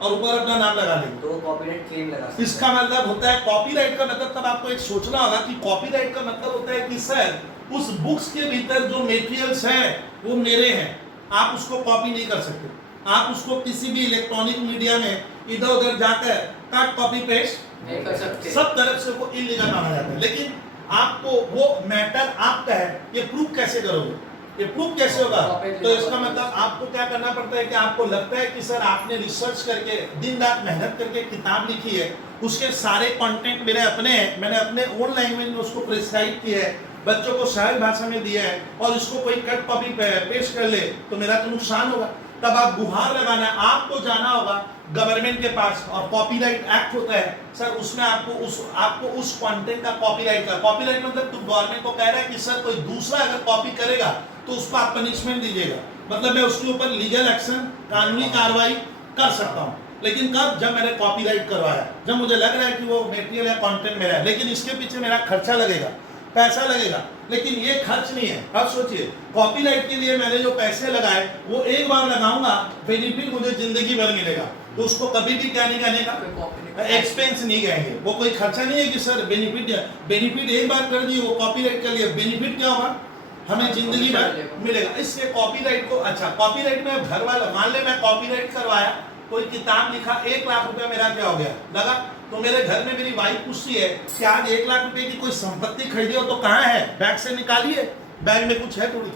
और ऊपर अपना नाम लगा देंगे, तो कॉपीराइट क्लेम लगा सकते हैं। इसका मतलब होता है कॉपीराइट का मतलब, तब आपको एक सोचना होगा कि कॉपीराइट का मतलब होता है कि सर उस बुक्स के भीतर जो मटेरियल्स है वो मेरे हैं, आप उसको कॉपी नहीं कर सकते, आप उसको किसी भी इलेक्ट्रॉनिक मीडिया में इधर उधर जाकर कट कॉपी पेस्ट नहीं कर सकते, सब तरफ से वो इलीगल माना जाता है। लेकिन आपको वो मैटर आपका है, ये प्रूफ कैसे करोगे? ये प्रूफ कैसे होगा? तो इसका मतलब आपको क्या करना पड़ता है कि आपको लगता है कि सर आपने रिसर्च करके दिन रात मेहनत करके किताब लिखी है, उसके सारे कंटेंट मेरे अपने हैं, मैंने अपने ओन लैंग्वेज में उसको प्रिस्क्राइब किया है, बच्चों को सहज भाषा में दिया है, और इसको कोई कट कॉपी पेश कर ले तो मेरा तो नुकसान होगा। तब आप गुहार लगाना है, आपको जाना होगा गवर्नमेंट के पास, और कॉपीराइट एक्ट होता है सर, उसमें आपको उस कंटेंट का कॉपीराइट मतलब तो गवर्नमेंट को कह रहा है कि सर कोई दूसरा अगर कॉपी करेगा तो उसको आप पनिशमेंट दीजिएगा, मतलब मैं उसके ऊपर लीगल एक्शन, कानूनी कार्रवाई कर सकता हूँ। लेकिन कब? जब मैंने कॉपीराइट करवाया, जब मुझे लग रहा है कि वो मटेरियल या कंटेंट मेरा है, लेकिन इसके पीछे मेरा खर्चा लगेगा, पैसा लगेगा, लेकिन ये खर्च नहीं है। अब सोचिए कॉपीराइट के लिए मैंने जो पैसे लगाए वो एक बार लगाऊंगा, बेनिफिट मुझे जिंदगी भर मिलेगा। तो उसको कभी भी क्या नहीं कहने का, कोई कॉपी नहीं एक्सपेंस नहीं कहेंगे। वो कोई खर्चा नहीं है कि सर बेनिफिट एक बार कर दिए वो कॉपीराइट कर लिया, बेनिफिट क्या होगा, हमें जिंदगी भर मिलेगा। इसलिए कॉपीराइट को, अच्छा कॉपीराइट में घर वाला, मान ले मैं कॉपीराइट करवाया, कोई किताब लिखा, 1 लाख रुपया मेरा क्या हो गया लगा, तो मेरे घर में मेरी वाइफ पूछती है कि आज 1 लाख रुपए की कोई संपत्ति खरीदी हो तो कहाँ है, बैग से निकालिए, बैग में कुछ है थोड़ी।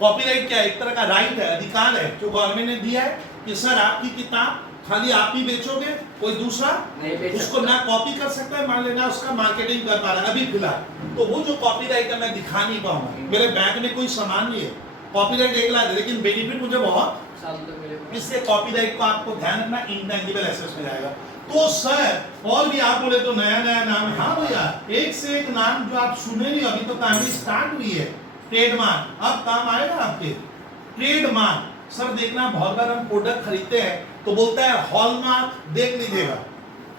कॉपीराइट क्या है, एक तरह का राइट है, अधिकार है जो गवर्नमेंट ने दिया है कि सर आपकी किताब खाली आप ही बेचोगे, कोई दूसरा नहीं बेच उसको सकता। ना कॉपी कर सकता है, मान लेना उसका मार्केटिंग कर पा रहा है अभी फिलहाल, तो वो जो कॉपीराइट है मैं दिखा नहीं पाऊंगा, मेरे बैग में कोई सामान नहीं है, कॉपीराइट 1 लाख है लेकिन बेनिफिट मुझे बहुत, साल तक मिलेगा। इसलिए कॉपीराइट को आपको ध्यान रखना, इंटेंजिबल एसेट्स में जाएगा। तो सर और भी आप बोले तो नया नया नाम, हाँ भैया एक से एक नाम जो आप सुने नहीं, अभी तो कहानी स्टार्ट हुई है। ट्रेडमार्क, अब काम आएगा आपके, ट्रेडमार्क। सर देखना बहुत बार हम प्रोडक्ट खरीदते हैं तो बोलता है हॉलमार्क देख लीजिएगा,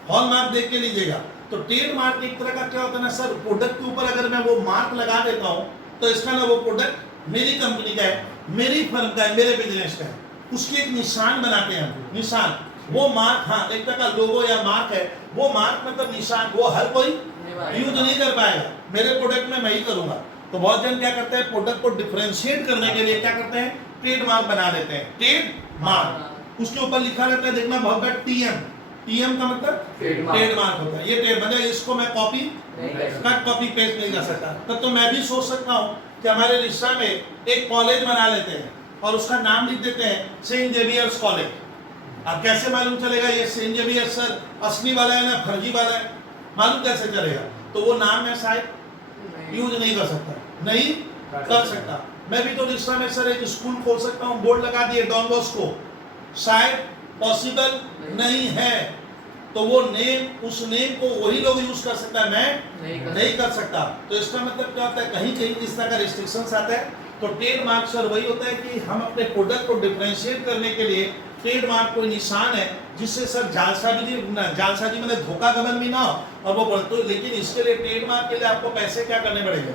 हॉलमार्क देख के लीजिएगा, तो ट्रेडमार्क एक तरह का क्या होता है ना सर, प्रोडक्ट के ऊपर अगर मैं वो मार्क लगा देता हूँ तो इसका ना वो प्रोडक्ट मेरी कंपनी का है, मेरी फर्म का है, मेरे बिजनेस का है, उसकी एक निशान बनाते हैं हम, निशान, वो मार्क, हाँ एक तरह का लोगो या मार्क है, वो मार्क मतलब निशान, वो हर कोई यूज नहीं कर पाएगा, मेरे प्रोडक्ट में मैं ही करूंगा। तो बहुत जन क्या करते हैं, प्रोडक्ट को डिफरेंशिएट करने के लिए क्या करते हैं, ट्रेडमार्क बना देते हैं, ट्रेडमार्क, उसके ऊपर लिखा रहता है, देखना बहुत बार टीएम, टीएम का मतलब ट्रेडमार्क होता है, ये ट्रेड मतलब इसको मैं कॉपी कट कॉपी पेस्ट नहीं कर सकता। तब तो मैं भी सोच सकता हूँ कि हमारे रिश्ता में एक कॉलेज बना लेते हैं और उसका नाम लिख देते हैं सेंट जेवियर्स कॉलेज। अब कैसे मालूम चलेगा ये सेंट जेवियर्स सर असली वाला है ना फर्जी वाला है, मालूम कैसे चलेगा, तो वो नाम मैं शायद यूज नहीं कर सकता, नहीं कर सकता। मैं भी तो रिश्ता में सर एक स्कूल खोल सकता हूँ, बोर्ड लगा दिए डॉन बॉस्को, शायद पॉसिबल नहीं है, तो वो नेम, उस नेम को वही लोग यूज कर सकता है, मैं नहीं कर सकता। तो इसका मतलब क्या होता है, कहीं कहीं इस तरह का रिस्ट्रिक्शंस आता है। तो ट्रेडमार्क सर वही होता है कि हम अपने प्रोडक्ट को डिफरेंशिएट करने के लिए ट्रेडमार्क कोई निशान है जिससे सर जालसाजी मतलब धोखा गबन भी ना हो और वो बोले तो, लेकिन इसके लिए ट्रेडमार्क के लिए आपको पैसे क्या करने पड़ेंगे,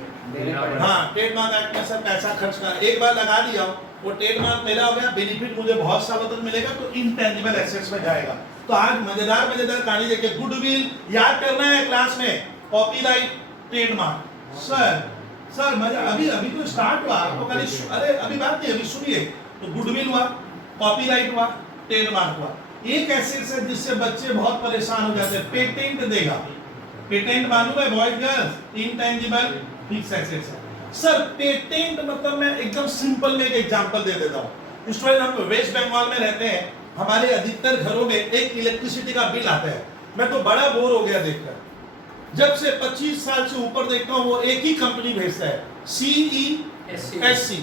हाँ ट्रेडमार्क एक्ट में सर पैसा खर्च कर, एक बार लगा दिया वो ट्रेडमार्क मेरा हो गया, बेनिफिट मुझे बहुत सालों तक मिलेगा, तो इंटेंजिबल एसेट्स में जाएगा। तो आज मजेदार मजेदार कहानी देखिए, गुडविल याद करना है क्लास में, कॉपीराइट, ट्रेडमार्क। सर मजा अभी अभी तो स्टार्ट हुआ, आपको खाली अरे अभी बात नहीं, अभी सुनिए। तो गुडविल हुआ, कॉपीराइट हुआ, ट्रेडमार्क हुआ, एक एसेट्स है जिससे बच्चे बहुत परेशान हो जाते हैं, पेटेंट देगा। पेटेंट मालूम है boys girls, intangible fix assets है। सर पेटेंट मतलब मैं एकदम सिंपल में एक एग्जांपल दे देता हूँ। स्टूडेंट हम वेस्ट बंगाल में रहते हैं, हमारे अधिकतर घरों में एक इलेक्ट्रिसिटी का बिल आता है, मैं तो बड़ा बोर हो गया देखकर, जब से 25 साल से ऊपर देखता हूँ वो एक ही कंपनी भेजता है, CESC।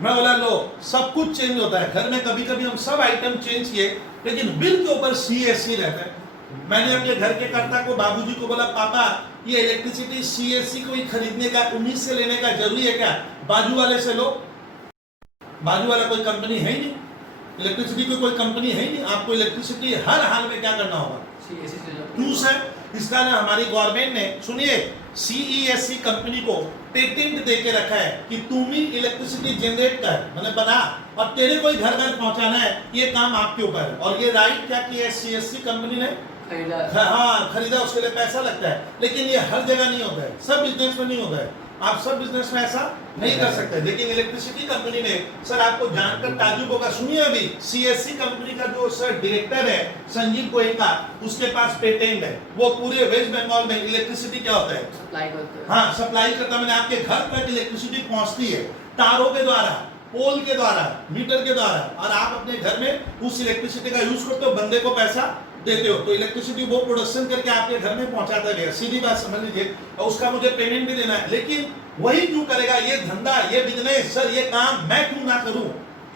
मैं बोला लो सब कुछ चेंज होता है, घर में कभी कभी हम सब आइटम चेंज किए लेकिन बिल के ऊपर CSC रहता है। मैंने अपने घर के कर्ता को, बाबूजी को बोला पापा ये इलेक्ट्रिसिटी CSC को ही खरीदने का, उन्हीं से लेने का जरूरी है क्या, बाजू वाले से लो, बाजू वाला कोई कंपनी है ही नहीं, इलेक्ट्रिसिटी की कोई कंपनी है ही नहीं, आपको इलेक्ट्रिसिटी हर हाल में क्या करना होगा, क्रूज है। इसका ना हमारी गवर्नमेंट ने, सुनिए, CESC कंपनी को पेटेंट दे के रखा है कि तुम ही इलेक्ट्रिसिटी जनरेट कर, मतलब बना, और तेरे कोई घर घर पहुंचाना है, ये काम आपके ऊपर है। और ये राइट क्या किया है CSC कंपनी ने, खरीदा, उसके लिए पैसा लगता है, लेकिन ये हर जगह नहीं होता है, सब बिजनेस में नहीं होता है, आप सब बिजनेस में ऐसा नहीं कर सकते। लेकिन इलेक्ट्रिसिटी कंपनी ने, सर आपको जानकर ताज्जुब होगा, सुनिए अभी CSC कंपनी का जो सर डायरेक्टर है संजीव गोयनका, उसके पास पेटेंट है, वो पूरे वेस्ट बंगाल में इलेक्ट्रिसिटी क्या होता है, सप्लाई करते हैं, हाँ सप्लाई करता, मैंने आपके घर तक इलेक्ट्रिसिटी पहुंचती है तारों के द्वारा, पोल के द्वारा, मीटर के द्वारा, और आप अपने घर में उस इलेक्ट्रिसिटी का यूज करते हो, बंदे को पैसा देते हो, तो इलेक्ट्रिसिटी वो प्रोडक्शन करके आपके घर में पहुंचाता है, सीधी बात समझ लीजिए, और उसका मुझे पेमेंट भी देना है। लेकिन वही क्यों करेगा, ये धंधा, ये बिजनेस, सर ये काम मैं क्यों ना करूं,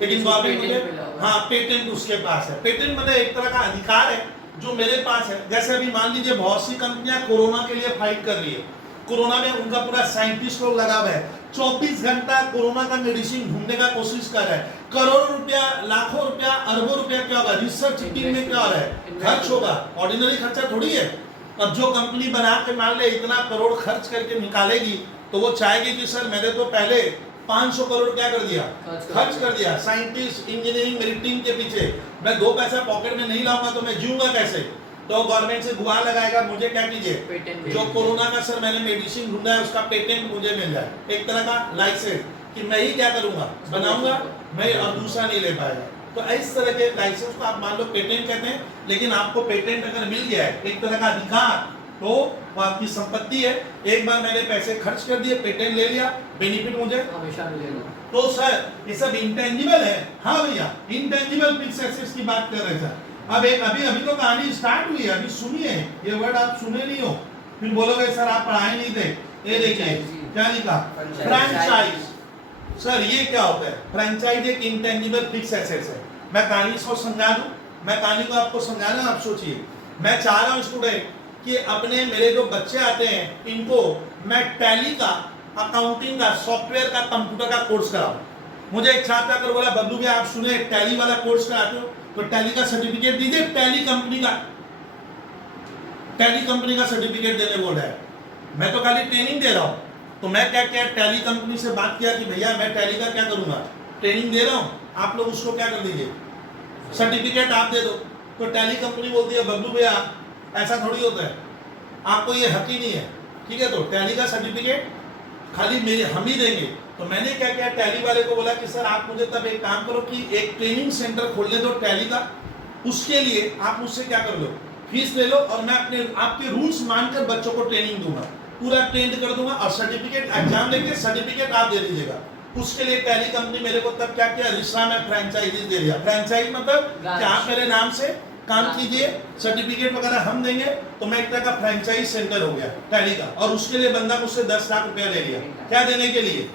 लेकिन गवर्नमेंट मुझे, हाँ पेटेंट उसके पास है। पेटेंट मतलब एक तरह का अधिकार है जो मेरे पास है। जैसे अभी मान लीजिए बहुत सी कंपनियां कोरोना के लिए फाइट कर रही है, कोरोना में उनका पूरा साइंटिस्ट लोग लगा हुआ है, 24 घंटा कोरोना का मेडिसिन ढूंढने का कोशिश कर रहा है, करोड़ों रुपया, लाखों रुपया, अरबों रुपया क्या होगा, रिसर्च टीम में क्या हो रहा है, खर्च होगा, ऑर्डिनरी खर्चा थोड़ी है। अब जो कंपनी बना के मान ले इतना करोड़ खर्च करके निकालेगी, तो वो चाहेगी कि सर मैंने तो पहले 500 करोड़ क्या कर दिया, खर्च कर दिया। दिया। साइंटिस्ट, इंजीनियरिंग, मेरी टीम के पीछे। मैं 2 पैसा पॉकेट में नहीं लाऊंगा तो मैं जीऊंगा कैसे? तो गवर्नमेंट से गुहार लगाएगा, मुझे क्या कीजिए, पेटेंट जो मिल कोरोना का सर मैंने मेडिसिन ढूंढा है उसका पेटेंट मुझे मिल जाए, एक तरह का लाइसेंस कि मैं ही क्या करूंगा, बनाऊंगा मैं, और दूसरा नहीं ले पाएगा। तो इस तरह के लाइसेंस को आप मान लो पेटेंट कहते हैं। लेकिन आपको पेटेंट अगर मिल गया है, एक तरह का अधिकार, तो वो आपकी संपत्ति है। एक बार मैंने पैसे खर्च कर दिए, पेटेंट ले लिया, बेनिफिट मुझे हमेशा मिलेगा। तो सर ये सब इंटेंजिबल है। हाँ भैया, इंटेंजिबल फिक्स एसेट्स की बात कर रहे हैं सर। अब एक अभी तो कहानी स्टार्ट हुई है, अभी सुनिए, ये वर्ड आप सुने नहीं हो, फिर बोलोगे सर आप पढ़ाए नहीं थे। ये देखिए क्या लिखा, फ्रैंचाइज। सर ये क्या होता है? फ्रैंचाइज एक इंटेंजिबल फिक्स एसेट्स है। मैं कहानी इसको समझा दूं, मैं कहानी को आपको समझाना, आप सोचिए। मैं चाह रहा हूं स्टूडेंट कि अपने मेरे जो बच्चे आते हैं इनको मैं टैली का, अकाउंटिंग का, सॉफ्टवेयर का, कंप्यूटर का कोर्स कराऊं। मुझे एक छात्र आकर बोला, बबलू भैया आप सुने टैली वाला कोर्स कराते हो, तो टैली का सर्टिफिकेट दीजिए। टैली कंपनी का सर्टिफिकेट देने बोल रहा है। मैं तो खाली ट्रेनिंग दे रहा हूं। तो मैं क्या क्या टैली कंपनी से बात किया कि भैया मैं टैली का क्या करूंगा, ट्रेनिंग दे रहा हूं, आप लोग उसको क्या कर दीजिए, सर्टिफिकेट आप दे दो। तो टैली कंपनी बोलती है, बबलू भैया ऐसा थोड़ी होता है, आपको ये हक ही नहीं है। ठीक है, तो टैली का सर्टिफिकेट खाली मेरे हम ही देंगे। तो मैंने क्या किया, टैली वाले को बोला कि सर आप मुझे तब एक काम करो कि एक ट्रेनिंग सेंटर खोलने दो टैली का। उसके लिए आप मुझसे क्या कर लो, फीस ले लो, और मैं अपने आपके रूल्स मानकर बच्चों को ट्रेनिंग दूंगा, पूरा ट्रेंड कर दूंगा, और सर्टिफिकेट एग्जाम लेके सर्टिफिकेट आप दे दीजिएगा। उसके लिए टैली कंपनी मेरे को तब क्या किया, रिश्ता में फ्रेंचाइजी दे दिया। फ्रेंचाइज मतलब कि आप मेरे नाम से काम कीजिए, सर्टिफिकेट वगैरह हम देंगे। तो मैं एक तरह का फ्रेंचाइज सेंटर हो गया टैली का, और उसके लिए बंदा मुझसे 10 लाख रुपया ले लिया। क्या देने के लिए,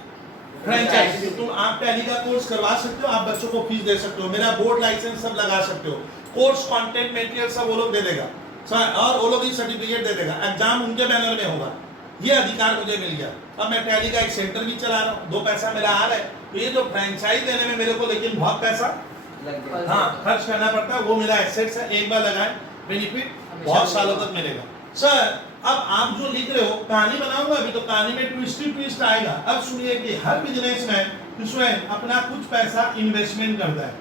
फ्रेंचाइज। तुम आप टैली का कोर्स करवा सकते हो, आप बच्चों को फीस दे सकते हो, मेरा बोर्ड लाइसेंस सब लगा सकते हो, कोर्स कंटेंट मटेरियल सब वो लोग दे देगा, और वो लोग ही सर्टिफिकेट दे देगा, एग्जाम उनके बैनर में होगा। ये अधिकार मुझे मिल गया। अब मैं टैली का एक सेंटर भी चला रहा हूँ, 2 पैसा मेरा आ रहा है। तो ये जो फ्रेंचाइज देने में मेरे को लेकिन बहुत पैसा हाँ खर्च करना पड़ता है, वो मेरा एसेट्स है, एक बार लगाए बेनिफिट बहुत सालों तक मिलेगा। सर अब आप जो लिख रहे हो, कहानी बनाऊंगा अभी, तो कहानी में ट्विस्ट आएगा। अब सुनिए कि हर बिजनेसमैन स्वयं अपना कुछ पैसा इन्वेस्टमेंट करता है।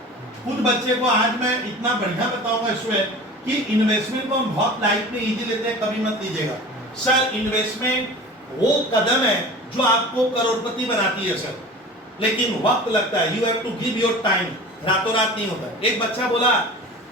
कुछ बच्चे को आज मैं इतना बढ़िया बताऊंगा स्वयं कि इन्वेस्टमेंट को हम बहुत लाइफ में इजी लेते हैं, कभी मत लीजिएगा। सर इन्वेस्टमेंट वो कदम है जो आपको करोड़पति बनाती है सर, लेकिन वक्त लगता है। You have to give your time, रातों रात नहीं होता। एक बच्चा बोला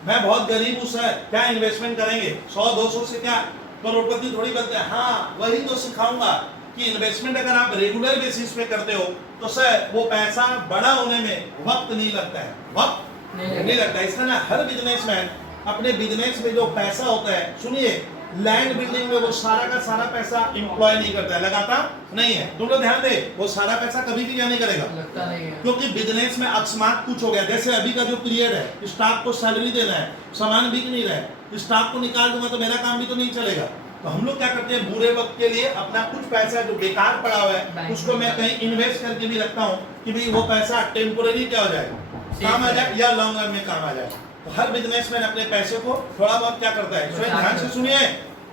मैं बहुत गरीब हूँ सर, क्या इन्वेस्टमेंट करेंगे, 100-200 से क्या करोड़पति थोड़ी बनते हैं। हाँ वही तो सिखाऊंगा कि इन्वेस्टमेंट अगर आप रेगुलर बेसिस पे करते हो तो सर वो पैसा बड़ा होने में वक्त नहीं लगता है, वक्त नहीं लगता। इसका ना हर बिजनेसमैन अपने बिजनेस में जो पैसा होता है, सुनिए लैंड बिल्डिंग में वो सारा का सारा पैसा एम्प्लॉय नहीं करता है, लगाता नहीं है। तुम लोग ध्यान दे, वो सारा पैसा कभी भी क्या नहीं करेगा, लगता नहीं है। क्योंकि बिजनेस में अकस्मात कुछ हो गया, जैसे अभी का जो पीरियड है, स्टाफ को सैलरी देना है, सामान बिक नहीं रहा है, स्टाफ को निकाल दूंगा तो मेरा काम भी तो नहीं चलेगा। तो हम लोग क्या करते हैं, बुरे वक्त के लिए अपना कुछ पैसा जो बेकार पड़ा हुआ है उसको मैं कहीं इन्वेस्ट करके भी रखता हूँ कि भाई वो पैसा टेम्पोररी क्या हो जाए, काम आ जाए, या लॉन्ग रन में काम आ जाए। तो हर बिजनेसमैन अपने पैसे को थोड़ा बहुत क्या करता है, स्वयं ध्यान से सुनिए,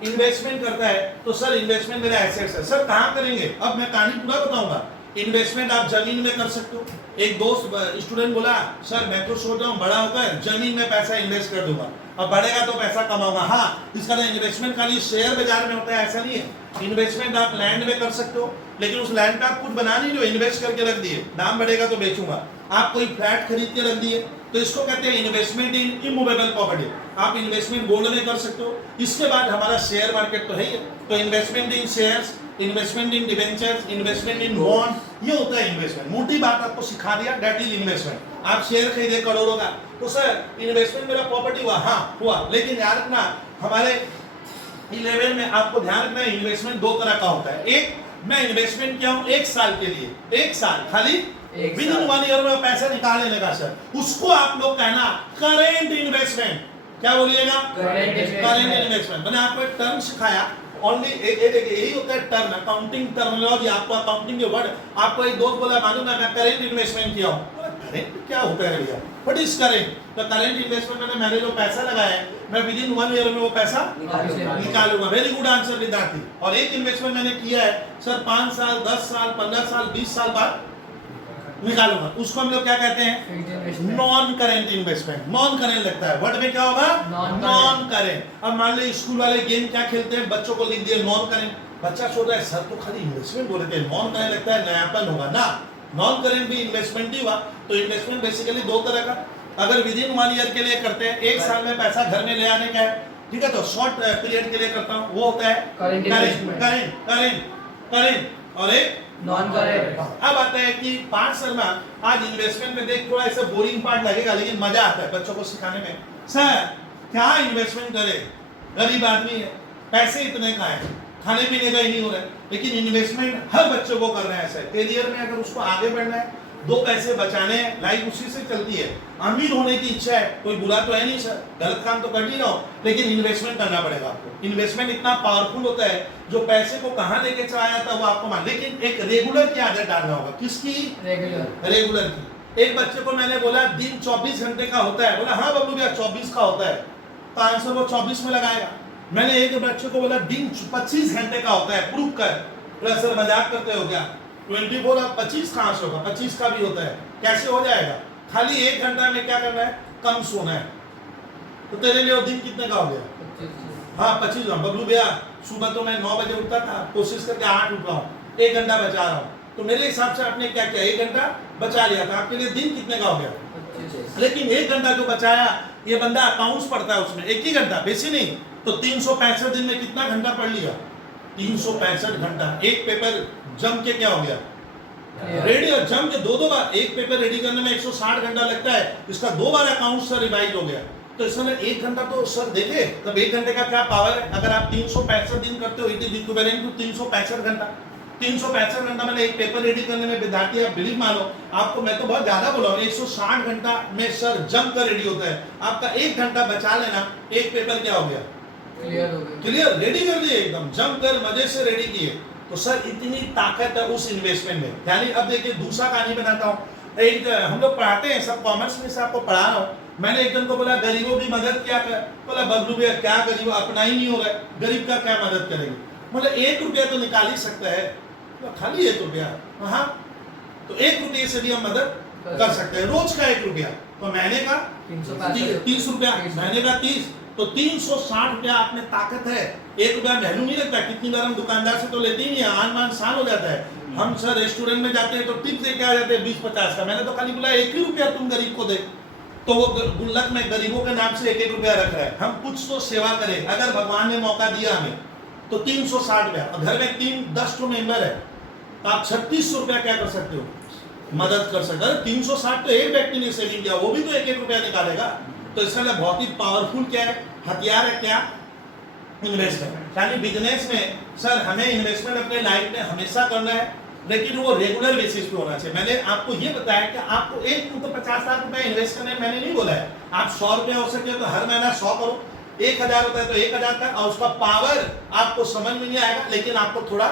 इन्वेस्टमेंट करता है। तो सर इन्वेस्टमेंट मेरा एसेट्स है। सर कहाँ करेंगे, अब मैं कहानी पूरा बताऊंगा। इन्वेस्टमेंट आप जमीन में कर सकते हो। एक दोस्त स्टूडेंट बोला सर मैं तो सोच रहा हूँ बड़ा होकर जमीन में पैसा इन्वेस्ट कर दूंगा, अब बढ़ेगा तो पैसा कमाऊंगा। हाँ, इसका इन्वेस्टमेंट खाली शेयर बाजार में होता है ऐसा नहीं है। इन्वेस्टमेंट आप लैंड में कर सकते हो, लेकिन उस लैंड पे आप कुछ बना नहीं, जो इन्वेस्ट करके रख दिए, दाम बढ़ेगा तो बेचूंगा। आप कोई फ्लैट खरीद के रख दिए, तो इसको कहते हैं इन्वेस्टमेंट इन इमूवेबल प्रॉपर्टी। आप इन्वेस्टमेंट गोल्ड में कर सकते हो। इसके बाद हमारा शेयर मार्केट तो है ही, तो investment in shares, investment in debentures, investment in bond, ये होता है इन्वेस्टमेंट। मोटी बात आपको सिखा दिया, दैट इज इन्वेस्टमेंट। आप शेयर खरीदे करोड़ों का, तो सर इन्वेस्टमेंट मेरा प्रॉपर्टी हुआ, हाँ हुआ, लेकिन याद रखना हमारे 11 में आपको ध्यान रखना है इन्वेस्टमेंट 2 तरह का होता है। एक मैं इन्वेस्टमेंट किया हूं 1 साल के लिए, 1 साल खाली विद इन 1 ईयर में पैसा निकाल लेने का सर, उसको आप लोग कहना करेंट इन्वेस्टमेंट। क्या बोलिएगा, करेंट इन्वेस्टमेंट। मैंने आपको एक टर्म सिखाया, ओनली यही होता है टर्म, अकाउंटिंग टर्मिनोलॉजी, आपको अकाउंटिंग के वर्ड। आपको एक दोस्त बोला मालूम है मैं करेंट इन्वेस्टमेंट किया हूँ, करेंट क्या होता है भैया, व्हाट इज करेंट। तो करेंट इन्वेस्टमेंट मैंने जो पैसा लगाया है मैं विद इन 1 ईयर में वो पैसा निकालूंगा। वेरी गुड आंसर विद्यार्थी। और एक इन्वेस्टमेंट मैंने किया है सर 5 साल, 10 साल, 15 साल, 20 साल बाद निकालूंगा, उसको हम लोग क्या कहते हैं? Fixed investment. Non current investment. Non current लगता है, वर्ड में क्या होगा? Non-current. Non current. अब मान लो स्कूल वाले गेम क्या खेलते हैं, बच्चों को लिख दिया नॉन करेंट, बच्चा सोच रहा है सर तो खाली इन्वेस्टमेंट बोल रहे थे, नॉन करेंट लगता है नयापन होगा ना। नॉन करेंट भी इन्वेस्टमेंट ही हुआ। तो इन्वेस्टमेंट बेसिकली दो तरह का, अगर विद इन 1 ईयर के लिए करते हैं, 1 साल में पैसा घर में ले आने का है, ठीक है, तो शॉर्ट पीरियड के लिए करता हूँ, वो होता है Current investment. करेंट और एक नॉन करेंट। अब आता है कि 5 साल में आज इन्वेस्टमेंट में देख, थोड़ा ऐसा बोरिंग पार्ट लगेगा लेकिन मजा आता है बच्चों को सिखाने में। सर क्या इन्वेस्टमेंट करे, गरीब आदमी है, पैसे इतने का है, खाने पीने का ही नहीं हो रहा है, लेकिन इन्वेस्टमेंट हर बच्चों को करना है। सर करियर में अगर उसको आगे बढ़ना है, 2 पैसे बचाने हैं, लाइफ उसी से चलती है। अमीर होने की इच्छा है, कोई बुरा तो है नहीं सर, गलत काम तो कर नहीं रहा हूं, लेकिन इन्वेस्टमेंट करना पड़ेगा आपको। इन्वेस्टमेंट इतना पावरफुल होता है, जो पैसे को कहां लेके चला जाता है वो आपको मान, लेकिन एक रेगुलर की आदत डालना होगा। किसकी? रेगुलर की। एक बच्चे को मैंने बोला दिन 24 घंटे का होता है, बोला हाँ बबलू भैया 24 का होता है, तो आंसर वो 24 में लगाएगा। मैंने एक बच्चे को बोला दिन 25 घंटे का होता है, प्रूफ कर, बोला सर मजाक करते हो क्या, 24 और 25 कहां से होगा, 25 का भी होता है, कैसे हो जाएगा? खाली 1 घंटा में क्या करना है, कम सोना है, तो तेरे लिए वो दिन कितने का हो गया? हाँ 25। बबलू भैया सुबह तो मैं 9 बजे उठता था, कोशिश करके 8 उठ रहा हूँ, 1 घंटा बचा रहा हूँ, तो मेरे हिसाब से आपने क्या किया, 1 घंटा बचा लिया था, आपके लिए दिन कितने का हो गया? लेकिन 1 घंटा जो बचाया, ये बंदा अकाउंट्स पढ़ता है, उसमें 1 ही घंटा, बेसी नहीं, तो 365 दिन में कितना घंटा पढ़ लिया? 365 घंटा। एक पेपर जम के क्या हो गया, रेडी, और जम के 2 बार, एक पेपर रेडी करने में 160 घंटा लगता है, इसका 2 बार अकाउंट सर रिवाइज हो गया, तो इसमें 1 घंटा तो सर देखे, तब 1 घंटे का क्या पावर है। अगर आप 365 दिन करते हो, इट इज इक्विवेलेंट टू 365 घंटा। 365 घंटा मैंने एक पेपर रेडी करने में विद्यार्थी, आप बिलीव मानो, आपको मैं तो बहुत ज्यादा बोला हूँ, 160 घंटा में सर जम कर रेडी होता है, आपका 1 घंटा बचा लेना, एक पेपर क्या हो गया, क्लियर हो गया, क्लियर, रेडी कर दिए एकदम, जम कर मजे से रेडी किए। तो सर इतनी ताकत है उस इन्वेस्टमेंट में। यानी अब देखिए दूसरा कहानी बनाता हूँ, एक हम लोग पढ़ाते हैं, सब कॉमर्स में से आपको पढ़ा रहा हूँ। मैंने एक जन को बोला गरीबों की मदद क्या कर, बोला बबलू भैया क्या गरीब, अपना ही नहीं हो रहा है, गरीब का क्या मदद करेंगे? बोला 1 रुपया तो निकाल ही सकता है, तो खाली 1 रुपया, हाँ तो 1 रुपये से भी हम मदद कर सकते हैं, रोज का 1 रुपया, तो महीने का 30 रुपया, महीने का 30, तो 360 रुपया आपने ताकत है। 1 रुपया वैल्यू नहीं लगता, कितनी बार हम दुकानदार से तो लेते ही नहीं है, आन मान साल हो जाता है। हम सर रेस्टोरेंट में जाते हैं तो टिप दे के आ जाते हैं 20-50 का, मैंने तो खाली बोला 1 ही रुपया तुम गरीब को दे, तो वो गुल्लक में गरीबों के नाम से 1-1 रुपया रख रहा है। हम कुछ तो सेवा करें, अगर भगवान ने मौका दिया हमें, तो 360 रुपया, और घर में 10 तो मेंबर है, तो आप 3600 रुपया क्या कर सकते हो, मदद कर सकते हो। 360 तो एक व्यक्ति ने सेविंग किया, वो भी तो 1-1 रुपया निकालेगा। तो इसका बहुत ही पावरफुल क्या है, हथियार है क्या, इन्वेस्टमेंट। यानी बिजनेस में सर हमें इन्वेस्टमेंट अपने लाइफ में हमेशा करना है, लेकिन वो रेगुलर बेसिस पे होना चाहिए। मैंने आपको ये बताया कि आपको एक तो 50 लाख रुपए इन्वेस्ट करने मैंने नहीं बोला है, आप 100 रुपया हो सके तो हर महीना 100 करो, 1000 होता है तो 1000 का, और उसका पावर आपको समझ में नहीं आएगा, लेकिन आपको थोड़ा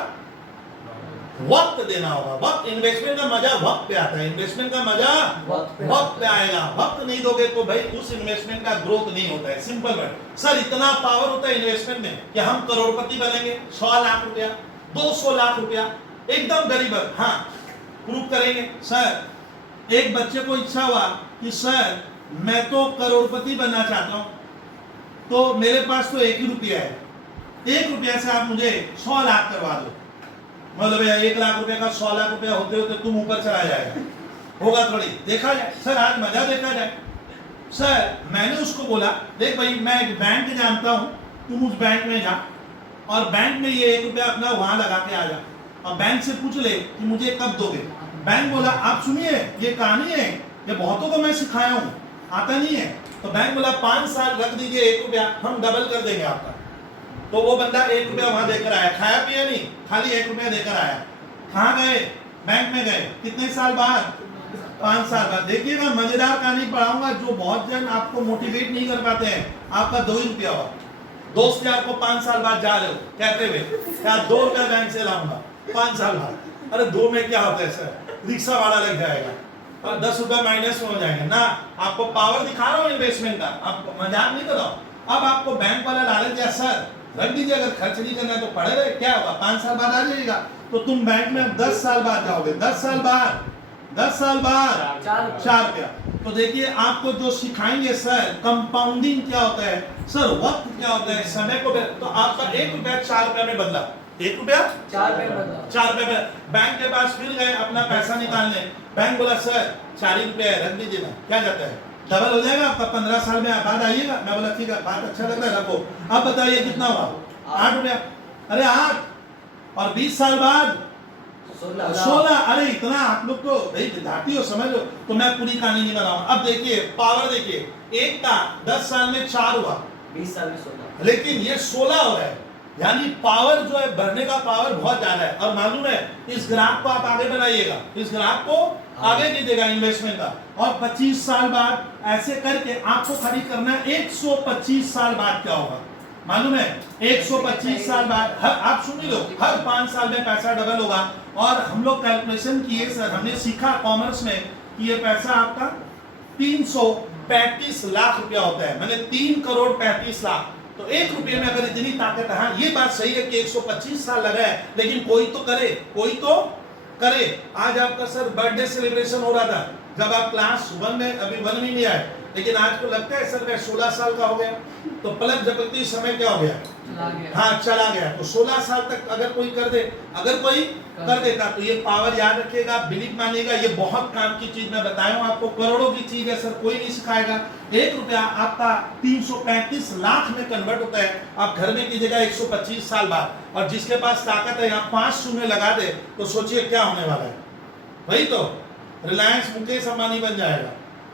वक्त देना होगा। वक्त, इन्वेस्टमेंट का मजा वक्त पे आता है, इन्वेस्टमेंट का मजा वक्त पे आएगा। वक्त नहीं दोगे तो भाई उस इन्वेस्टमेंट का ग्रोथ नहीं होता है। सिंपल वर्ड सर, इतना पावर होता है इन्वेस्टमेंट में कि हम करोड़पति बनेंगे, 100 लाख रुपया, 200 लाख रुपया, एकदम गरीब। हाँ प्रूव करेंगे। सर एक बच्चे को इच्छा हुआ कि सर मैं तो करोड़पति बनना चाहता हूं, तो मेरे पास तो 1 ही रुपया है, 1 रुपया से आप मुझे 100 लाख करवा दो। मतलब भैया 1 लाख रुपए का 100 लाख रुपया होते होते तुम ऊपर चला जाएगा, होगा थोड़ी, देखा जाए। सर आज मजा देखा जाए। सर मैंने उसको बोला देख भाई मैं एक बैंक जानता हूं, तुम उस बैंक में जा और बैंक में ये 1 रुपया अपना वहां लगा के आ जा, और बैंक से पूछ ले कि मुझे कब दोगे। बैंक बोला आप सुनिए ये कहानी है, ये बहुतों को मैं सिखाया हूं, आता नहीं है। तो बैंक बोला 5 साल रख दीजिए 1 रुपया, हम डबल कर देंगे आपका। तो वो बंदा 1 रुपया वहां देकर आया, खाया पिया नहीं, खाली 1 रुपया देकर आया। कहाँ गए? बैंक में गए। कितने साल बाद? 5 साल बाद। देखिएगा मजेदार कहानी पढ़ाऊंगा जो बहुत जन आपको मोटिवेट नहीं कर पाते हैं। आपका 2 ही रुपया हुआ, दोस्त यार को 5 साल बाद जा रहे हो कहते हुए यार 2 रुपया बैंक से लाऊंगा 5 साल बाद। अरे 2 में क्या होता है सर, रिक्शा वाला लग जाएगा और 10 रुपया माइनस में हो जाएंगे ना। आपको पावर दिखा रहा हूँ इन्वेस्टमेंट का, आपको मजाक नहीं कर रहा हूँ। अब आपको बैंक वाला लालच दिया सर रख दीजिए, अगर खर्च नहीं करना है तो पड़े रहे, क्या होगा 5 साल बाद आ जाएगा। तो तुम बैंक में 10 साल बाद जाओगे, 10 साल बाद 10 साल बाद 4 रुपया। तो देखिए आपको जो सिखाएंगे सर कंपाउंडिंग क्या होता है, सर वक्त क्या होता है, समय को तो आपका 1 रुपया 4 रुपया में बदला, 1 रुपया 4 रुपए बदला। 4 रुपये में। बैंक के पास फिर गए अपना पैसा निकालने, बैंक बोला सर 4 ही रुपया है, रख दीजिए ना, क्या जाता है, डबल हो जाएगा आपका, 15 साल में बाद आइएगा। मैं बोला ठीक है, बात अच्छा लग रहा है, रखो। अब बताइए कितना हुआ, 8 रुपया, अरे 8 और 20 साल बाद 16। अरे इतना आप लोग तो भाई विद्यार्थी हो, समझ लो। तो मैं पूरी कहानी नहीं बनाऊंगा। अब देखिए पावर, देखिए एक का 10 साल में 4 हुआ, 20 साल में 16, लेकिन ये 16 हो रहा है, यानी पावर जो है बढ़ने का पावर बहुत ज्यादा है। और मालूम है इस ग्राफ को आप आगे बनाइएगा, इस ग्राफ को आगे कीजिएगा इन्वेस्टमेंट का, और 25 साल बाद ऐसे करके आपको खाली करना है 125 साल बाद क्या होगा मालूम है, 125 साल बाद आप सुन लो, हर 5 साल में पैसा डबल होगा। और हम लोग कैलकुलेशन किए सर, हमने सीखा कॉमर्स में कि ये पैसा आपका 335 लाख रुपया होता है, मैंने 3 करोड़ 35 लाख। तो 1 रुपये में अगर इतनी ताकत है, हाँ ये बात सही है कि 125 साल लगा है, लेकिन कोई तो करे, कोई तो करे। आज आपका सर बर्थडे सेलिब्रेशन हो रहा था जब आप क्लास 1 में, अभी 1 में नहीं आए, लेकिन आज को लगता है सर मैं 16 साल का हो गया, तो पलक झपकते समय क्या हो गया, हाँ चला गया। तो 16 साल तक अगर कोई कर दे, अगर कोई कर देता, तो ये पावर याद रखिएगा, बिलीव मानिएगा, ये बहुत काम की चीज मैं बताया हूं आपको, करोड़ों की चीज है सर, कोई नहीं सिखाएगा। 1 रुपया आपका 335 लाख में कन्वर्ट होता है, आप घर में कीजिएगा 125 साल बाद। और जिसके पास ताकत है यहाँ 5 शून्य लगा दे, तो सोचिए क्या होने वाला है, वही तो रिलायंस मुकेश अंबानी बन जाएगा।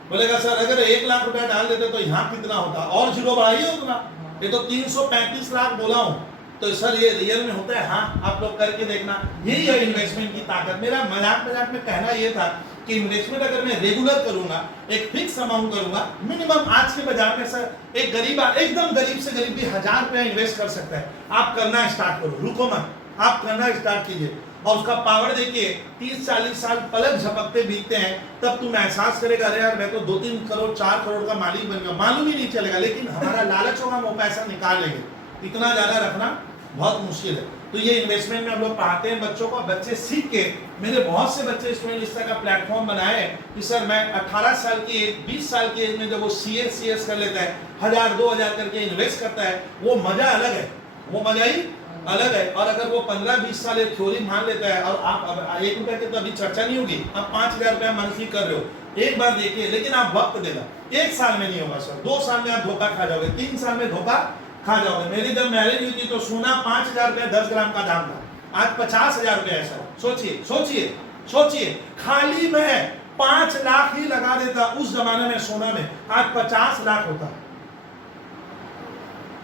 बोलेगा सर अगर 1 लाख रुपया डाल देते तो यहाँ कितना होता, और जीरो बढ़ाइए उतना, ये तो 335 लाख बोला हूं, तो सर ये रियल में होता है, हाँ आप लोग करके देखना, यही है इन्वेस्टमेंट की ताकत। मेरा मजाक में कहना ये था कि इन्वेस्टमेंट अगर मैं रेगुलर करूंगा, एक फिक्स अमाउंट करूंगा, मिनिमम आज के बाजार में सर एक गरीब, एकदम गरीब से गरीब भी 1000 रुपया इन्वेस्ट कर सकता है। आप करना स्टार्ट करो, रुको मत, आप करना स्टार्ट कीजिए, और उसका पावर देखिए 30-40 साल पलक झपकते बीतते हैं, तब तुम एहसास करेगा अरे यार मैं तो 2-3 करोड़ 4 करोड़ का मालिक बन गया, मालूम ही नहीं चलेगा। लेकिन हमारा लालच होगा, वो पैसा निकाल लेंगे, इतना ज्यादा रखना बहुत मुश्किल है। तो ये इन्वेस्टमेंट में हम लोग पढ़ाते हैं बच्चों को, बच्चे सीख के, मेरे बहुत से बच्चे स्टूडेंट इस तरह का प्लेटफॉर्म बनाए कि सर मैं 18 साल की एज, 20 साल की एज में जब वो CS कर लेता है, 1000-2000 करके इन्वेस्ट करता है, वो मजा अलग है, वो मजा ही अलग है। और अगर वो 15-20 साल एक थ्योरी मान लेता है, और आप अब 1 रुपया की तो अभी चर्चा नहीं होगी, आप 5000 रुपया मंथली कर रहे हो, एक बार देखिए, लेकिन आप वक्त देना, 1 साल में नहीं होगा सर, 2 साल में आप धोखा खा जाओगे, 3 साल में धोखा खा जाओगे। मेरी जब मैरिज हुई थी तो सोना 5000 रुपया 10 ग्राम का दाम था, आज 50,000 रुपया है सर। सोचिए सोचिए सोचिए, खाली मैं 5 लाख ही लगा देता उस जमाने में सोना में, आज 50 लाख होता,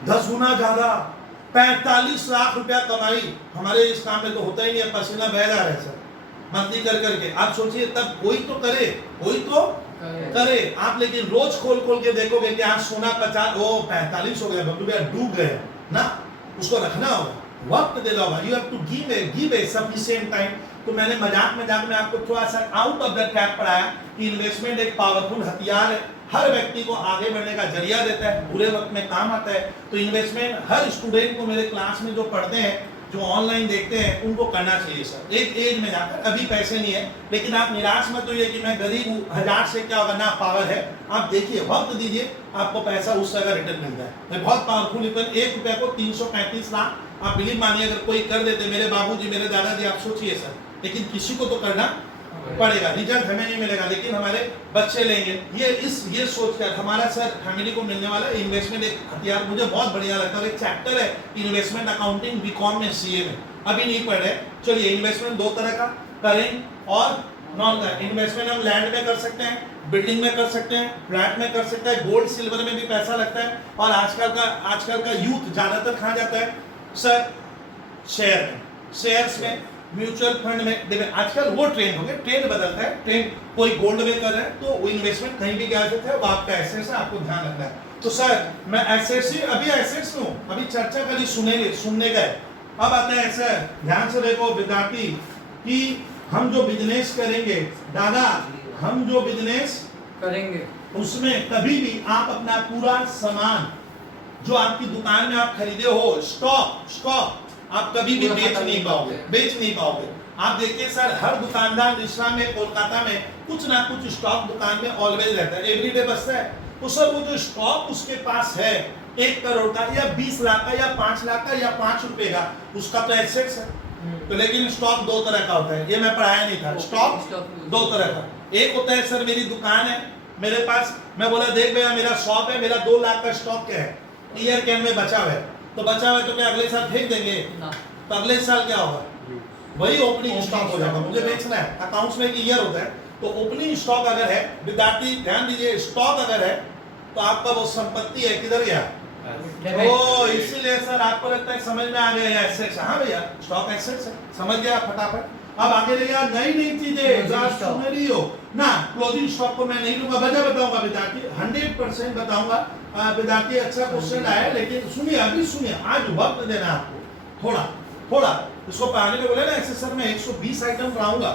10 गुना ज्यादा, 45 लाख रुपया कमाई। हमारे इस काम में तो होता ही नहीं है, पसीना बह जा रहा है सर मंथली कर करके। आप सोचिए, तब कोई तो करे, कोई तो करे आप, लेकिन रोज खोल खोल के देखोगे कि आज सोना 45 हो गया, डूब गए ना, उसको रखना होगा, वक्त देना होगा, you have to give a sufficient time. तो मैंने मजाक में आपको थोड़ा सा आउट ऑफ द ट्रैक पढ़ाया कि इन्वेस्टमेंट एक पावरफुल हथियार है, हर व्यक्ति को आगे बढ़ने का जरिया देता है, बुरे वक्त में काम आता है। तो इन्वेस्टमेंट हर स्टूडेंट को, मेरे क्लास में जो पढ़ते हैं, जो ऑनलाइन देखते हैं, उनको करना चाहिए सर, एक एज में जाकर। अभी पैसे नहीं है, लेकिन आप निराश मत होइए कि मैं गरीब हूँ, 1000 से क्या होगा, ना पावर है। आप देखिए, वक्त दीजिए, आपको पैसा उस तरह का रिटर्न मिलता है। मैं बहुत पावरफुल रिटर्न, 1 रुपया को 335 लाख, आप बिलीव मानिए अगर कोई कर देते, मेरे बाबूजी, मेरे दादाजी, आप सोचिए सर, लेकिन किसी को तो करना पड़ेगा, रिजल्ट हमें नहीं मिलेगा लेकिन हमारे बच्चे लेंगे। ये सोचकर हमारा सर फैमिली को मिलने वाला इन्वेस्टमेंट एक हथियार मुझे बहुत बढ़िया लगता है। एक चैप्टर है इन्वेस्टमेंट अकाउंटिंग बीकॉम में, CA में, अभी नहीं पढ़ रहे। चलिए, इन्वेस्टमेंट 2 तरह का, करेंट और नॉन करेंट। इन्वेस्टमेंट हम लैंड में कर सकते हैं, बिल्डिंग में कर सकते हैं, फ्लैट में कर सकते हैं, गोल्ड सिल्वर में भी पैसा लगता है। और आजकल का यूथ ज्यादातर कहाँ जाता है सर, शेयर्स में, म्यूचुअल फंड में। देखिए आजकल वो ट्रेंड हो गया, ट्रेंड बदलता है, ट्रेंड कोई गोल्ड में कर रहा है तो वो इन्वेस्टमेंट कहीं भी क्या सकता है, वो आपका एसेट्स है, आपको ध्यान रखना है। तो सर मैं एसेट्स ही, अभी एसेट्स में हूं, अभी चर्चा करी सुनने गए। अब आता है सर, ध्यान से देखो विद्यार्थी, कि हम जो बिजनेस करेंगे दादा, हम जो बिजनेस करेंगे उसमें कभी भी आप अपना पूरा सामान जो आपकी दुकान में आप खरीदे हो, स्टॉक आप कभी भी बेच नहीं पाओगे। आप देखिए सर, हर दुकानदार रिश्ता में कोलकाता में कुछ ना कुछ स्टॉक दुकान में ऑलवेज रहता है, एवरीडे बचता है। तो सर वो जो स्टॉक उसके पास है 1 करोड़ का या 20 लाख का या 5 लाख का या 5 रुपए का, उसका तो एसेट्स है। तो लेकिन स्टॉक दो तरह का होता है, ये मैं पढ़ाया नहीं था। स्टॉक दो तरह का, एक होता है सर मेरी दुकान है, मेरे पास, मैं बोला देख भैया मेरा शॉप है, मेरा 2 लाख का स्टॉक क्या है, ईयर कैन में बचा हुआ है, तो बचा हुआ है तो क्या अगले साल फेंक देंगे? तो अगले साल क्या होगा? वही ओपनिंग स्टॉक हो जाएगा, मुझे बेचना है। अकाउंट्स में एक ईयर होता है, तो ओपनिंग स्टॉक अगर है, विद्यार्थी ध्यान दीजिए, स्टॉक अगर है तो आपका वो संपत्ति है, किधर गया? ओ इसीलिए सर आपको लगता है समझ में आ गया एसेट्स। हाँ भैया स्टॉक एसेट्स है, समझ गया फटाफट। अब आगे रहिए नई नई चीजें जो आप सुन रही हो ना। क्लोजिंग स्टॉक को मैं नहीं लूंगा, वजह बताऊंगा विद्यार्थी, 100% बताऊंगा विद्यार्थी। अच्छा क्वेश्चन आया, लेकिन सुनिए अभी सुनिए, आज वक्त देना आपको थोड़ा थोड़ा। इसको पढ़ाने में बोले ना ऐसे सर मैं 120 आइटम पढ़ाऊंगा,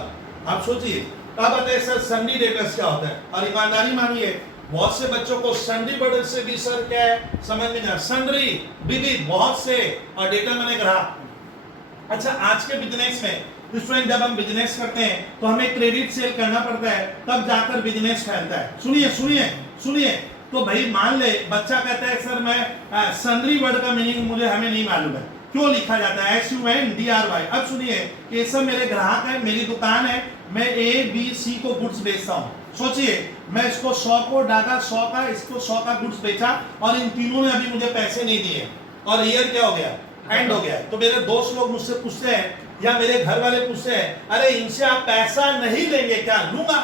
आप सोचिए। अब बताइए सर सन्डी डेटर्स क्या होता है, और ईमानदारी मानिए बहुत से बच्चों को सन्डी बर्डर से भी सर क्या है समझ में नहीं, सन्ड्री विविध बहुत से, और डेटा मैंने कहा। अच्छा आज के बिजनेस में स्टूडेंट जब हम बिजनेस करते हैं तो हमें क्रेडिट सेल करना पड़ता है, तब जाकर बिजनेस फैलता है। सुनिए सुनिए सुनिए, तो भाई मान ले बच्चा कहता है सर मैं सन्ड्री वर्ड का मीनिंग मुझे हमें नहीं मालूम है, क्यों लिखा जाता है SUNDRY। अब सुनिए ये सब मेरे ग्राहक है, मेरी दुकान है, मैं ABC को गुड्स बेचता हूँ। सोचिए मैं इसको 100 को डाला, 100 का, इसको 100 का गुड्स बेचा, और इन तीनों ने अभी मुझे पैसे नहीं दिए, और ईयर क्या हो गया? एंड हो गया। तो मेरे दोस्त लोग मुझसे पूछते हैं या मेरे घर वाले पूछते हैं अरे इनसे आप पैसा नहीं लेंगे क्या? लूंगा।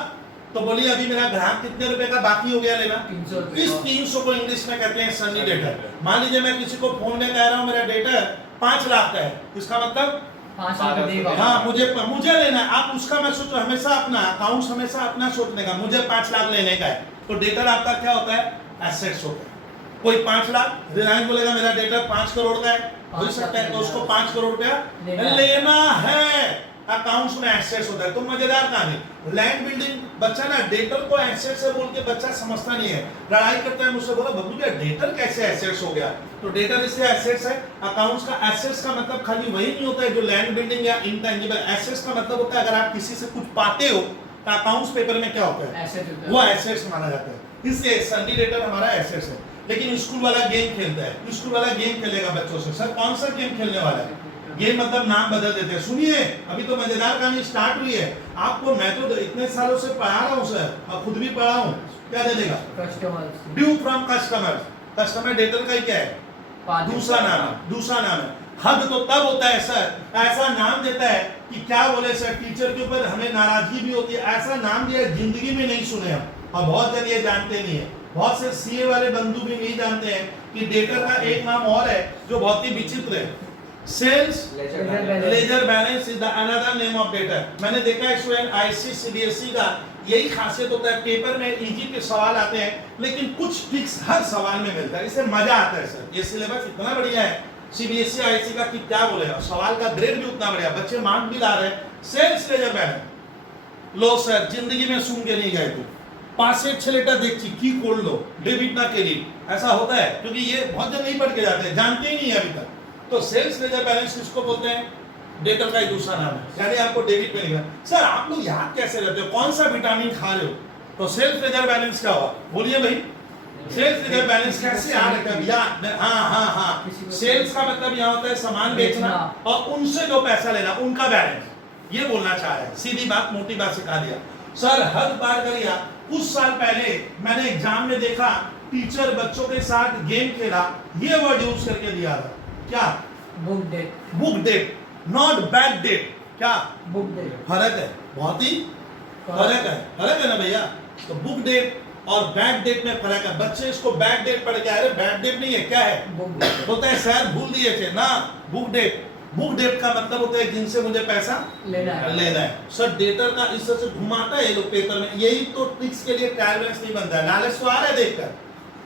तो बोलिए अभी मेरा ग्राहक कितने रुपए का बाकी हो गया लेना? 300। इस 300 को इंग्लिश में कहते हैं सन्नी डेटर। मान लीजिए मैं किसी को फोन में कह रहा हूँ मेरा डेटर 5 लाख का है, इसका मतलब 5 लाख देगा। हाँ मुझे लेना है। आप उसका मैं सोचो, हमेशा अपना अकाउंट हमेशा अपना सोचने का, मुझे 5 लाख लेने का है, तो डेटर आपका क्या होता है? एसेट्स होता है। कोई 5 लाख, रिलायंस बोलेगा मेरा डेटर 5 करोड़ का है, हो सकता है तो उसको 5 करोड़ रुपया लेना है। अकाउंट्स में एसेट्स होता है। तो मजेदार कहानी, लैंड बिल्डिंग बच्चा ना डेटर को एसेट्स है बोल के बच्चा समझता नहीं है, लड़ाई करता है मुझसे, बोला बबलू भैया डेटर कैसे एसेट्स हो गया? तो डेटर इससे एसेट्स है। अकाउंट्स का एसेट्स का मतलब खाली वही नहीं होता है जो लैंड बिल्डिंग या इंटेंजिबल। एसेट्स का मतलब होता है अगर आप किसी से कुछ पाते हो तो अकाउंट्स पेपर में क्या होता है? वो एसेट्स माना जाता है। इसलिए सन्डी डेटर हमारा एसेट्स है। लेकिन स्कूल वाला गेम खेलता है, स्कूल वाला गेम खेलेगा बच्चों से, सर कौन सा गेम खेलने वाला है? गेम मतलब नाम बदल देते हैं। सुनिए अभी तो मजेदार कहानी स्टार्ट हुई है। आपको मैं तो इतने सालों से पढ़ा रहा हूँ सर, और खुद भी पढ़ा हूँ। क्या दे देगा? Customers. Due from customers. Customer debtor का ही क्या है? दूसरा नाम है, दूसरा नाम है। हद तो तब होता है सर, ऐसा नाम देता है कि क्या बोले सर, टीचर के ऊपर हमें नाराजगी भी होती है। ऐसा नाम दिया जिंदगी में नहीं सुने हम, और बहुत जन ये जानते नहीं है। बहुत से सीए वाले बंधु भी नहीं जानते हैं कि डेटर का एक नाम और है जो बहुत ही विचित्र है। Sales ledger balance is the another name of debtor. मैंने देखा है स्टूडेंट आईसी सीबीएसई का यही खासियत होता है, पेपर में इजी के सवाल आते हैं लेकिन कुछ ट्रिक्स हर सवाल में मिलता है, इससे मजा आता है सर। ये सिलेबस इतना बढ़िया है सीबीएसई आईसी का कि क्या बोलेगा, सवाल का ग्रेड भी उतना बढ़िया, बच्चे मार्क भी ला रहे हैं। सेल्स लेजर बैलेंस लो सर, जिंदगी में सुन के नहीं गए, 5 ছেলেটা দেখছি কি করলো डेबिट ना क्रेडिट, ऐसा होता है क्योंकि ये बहुत जन नहीं पढ़ के जाते हैं, जानते ही नहीं है अभी तक। तो सेल्स लेजर बैलेंस किसको बोलते हैं? डेटर का ही दूसरा नाम है, यानी आपको डेबिट में लिखा। सर आप लोग याद कैसे रहते हो, कौन सा विटामिन खा रहे हो? तो सेल्स लेजर बैलेंस क्या हुआ, बोलिए भाई। सेल्स लेजर बैलेंस कैसे याद रखते हैं भैया? हाँ सेल्स का मतलब यहाँ होता है सामान बेचना और उनसे जो पैसा लेना, उनका बैलेंस, ये बोलना चाह रहे हैं। सीधी बात, मोटी बात सिखा दिया सर। हद पार कर लिया। कुछ साल पहले मैंने एग्जाम में देखा टीचर बच्चों के साथ गेम खेला, ये वर्ड यूज करके दिया था, क्या? Book date. Book date, not bad date. क्या बुक डेट? फर्क है, बहुत ही फर्क है ना भैया। तो बुक डेट और बैड डेट में फर्क है। बच्चे इसको बैड डेट पढ़ के, अरे बैड डेट नहीं है, क्या है? Book date. बोलता है सर भूल दिए थे ना, बुक डेट। बुक डेट का मतलब होता है जिनसे मुझे पैसा लेना है। सर डेटर का इस तरह से घुमाता है ये लोग पेपर में, यही तो ट्रिक्स के लिए ट्रायल बैलेंस नहीं बनता है। नॉलेज तो आ रहा है देखकर,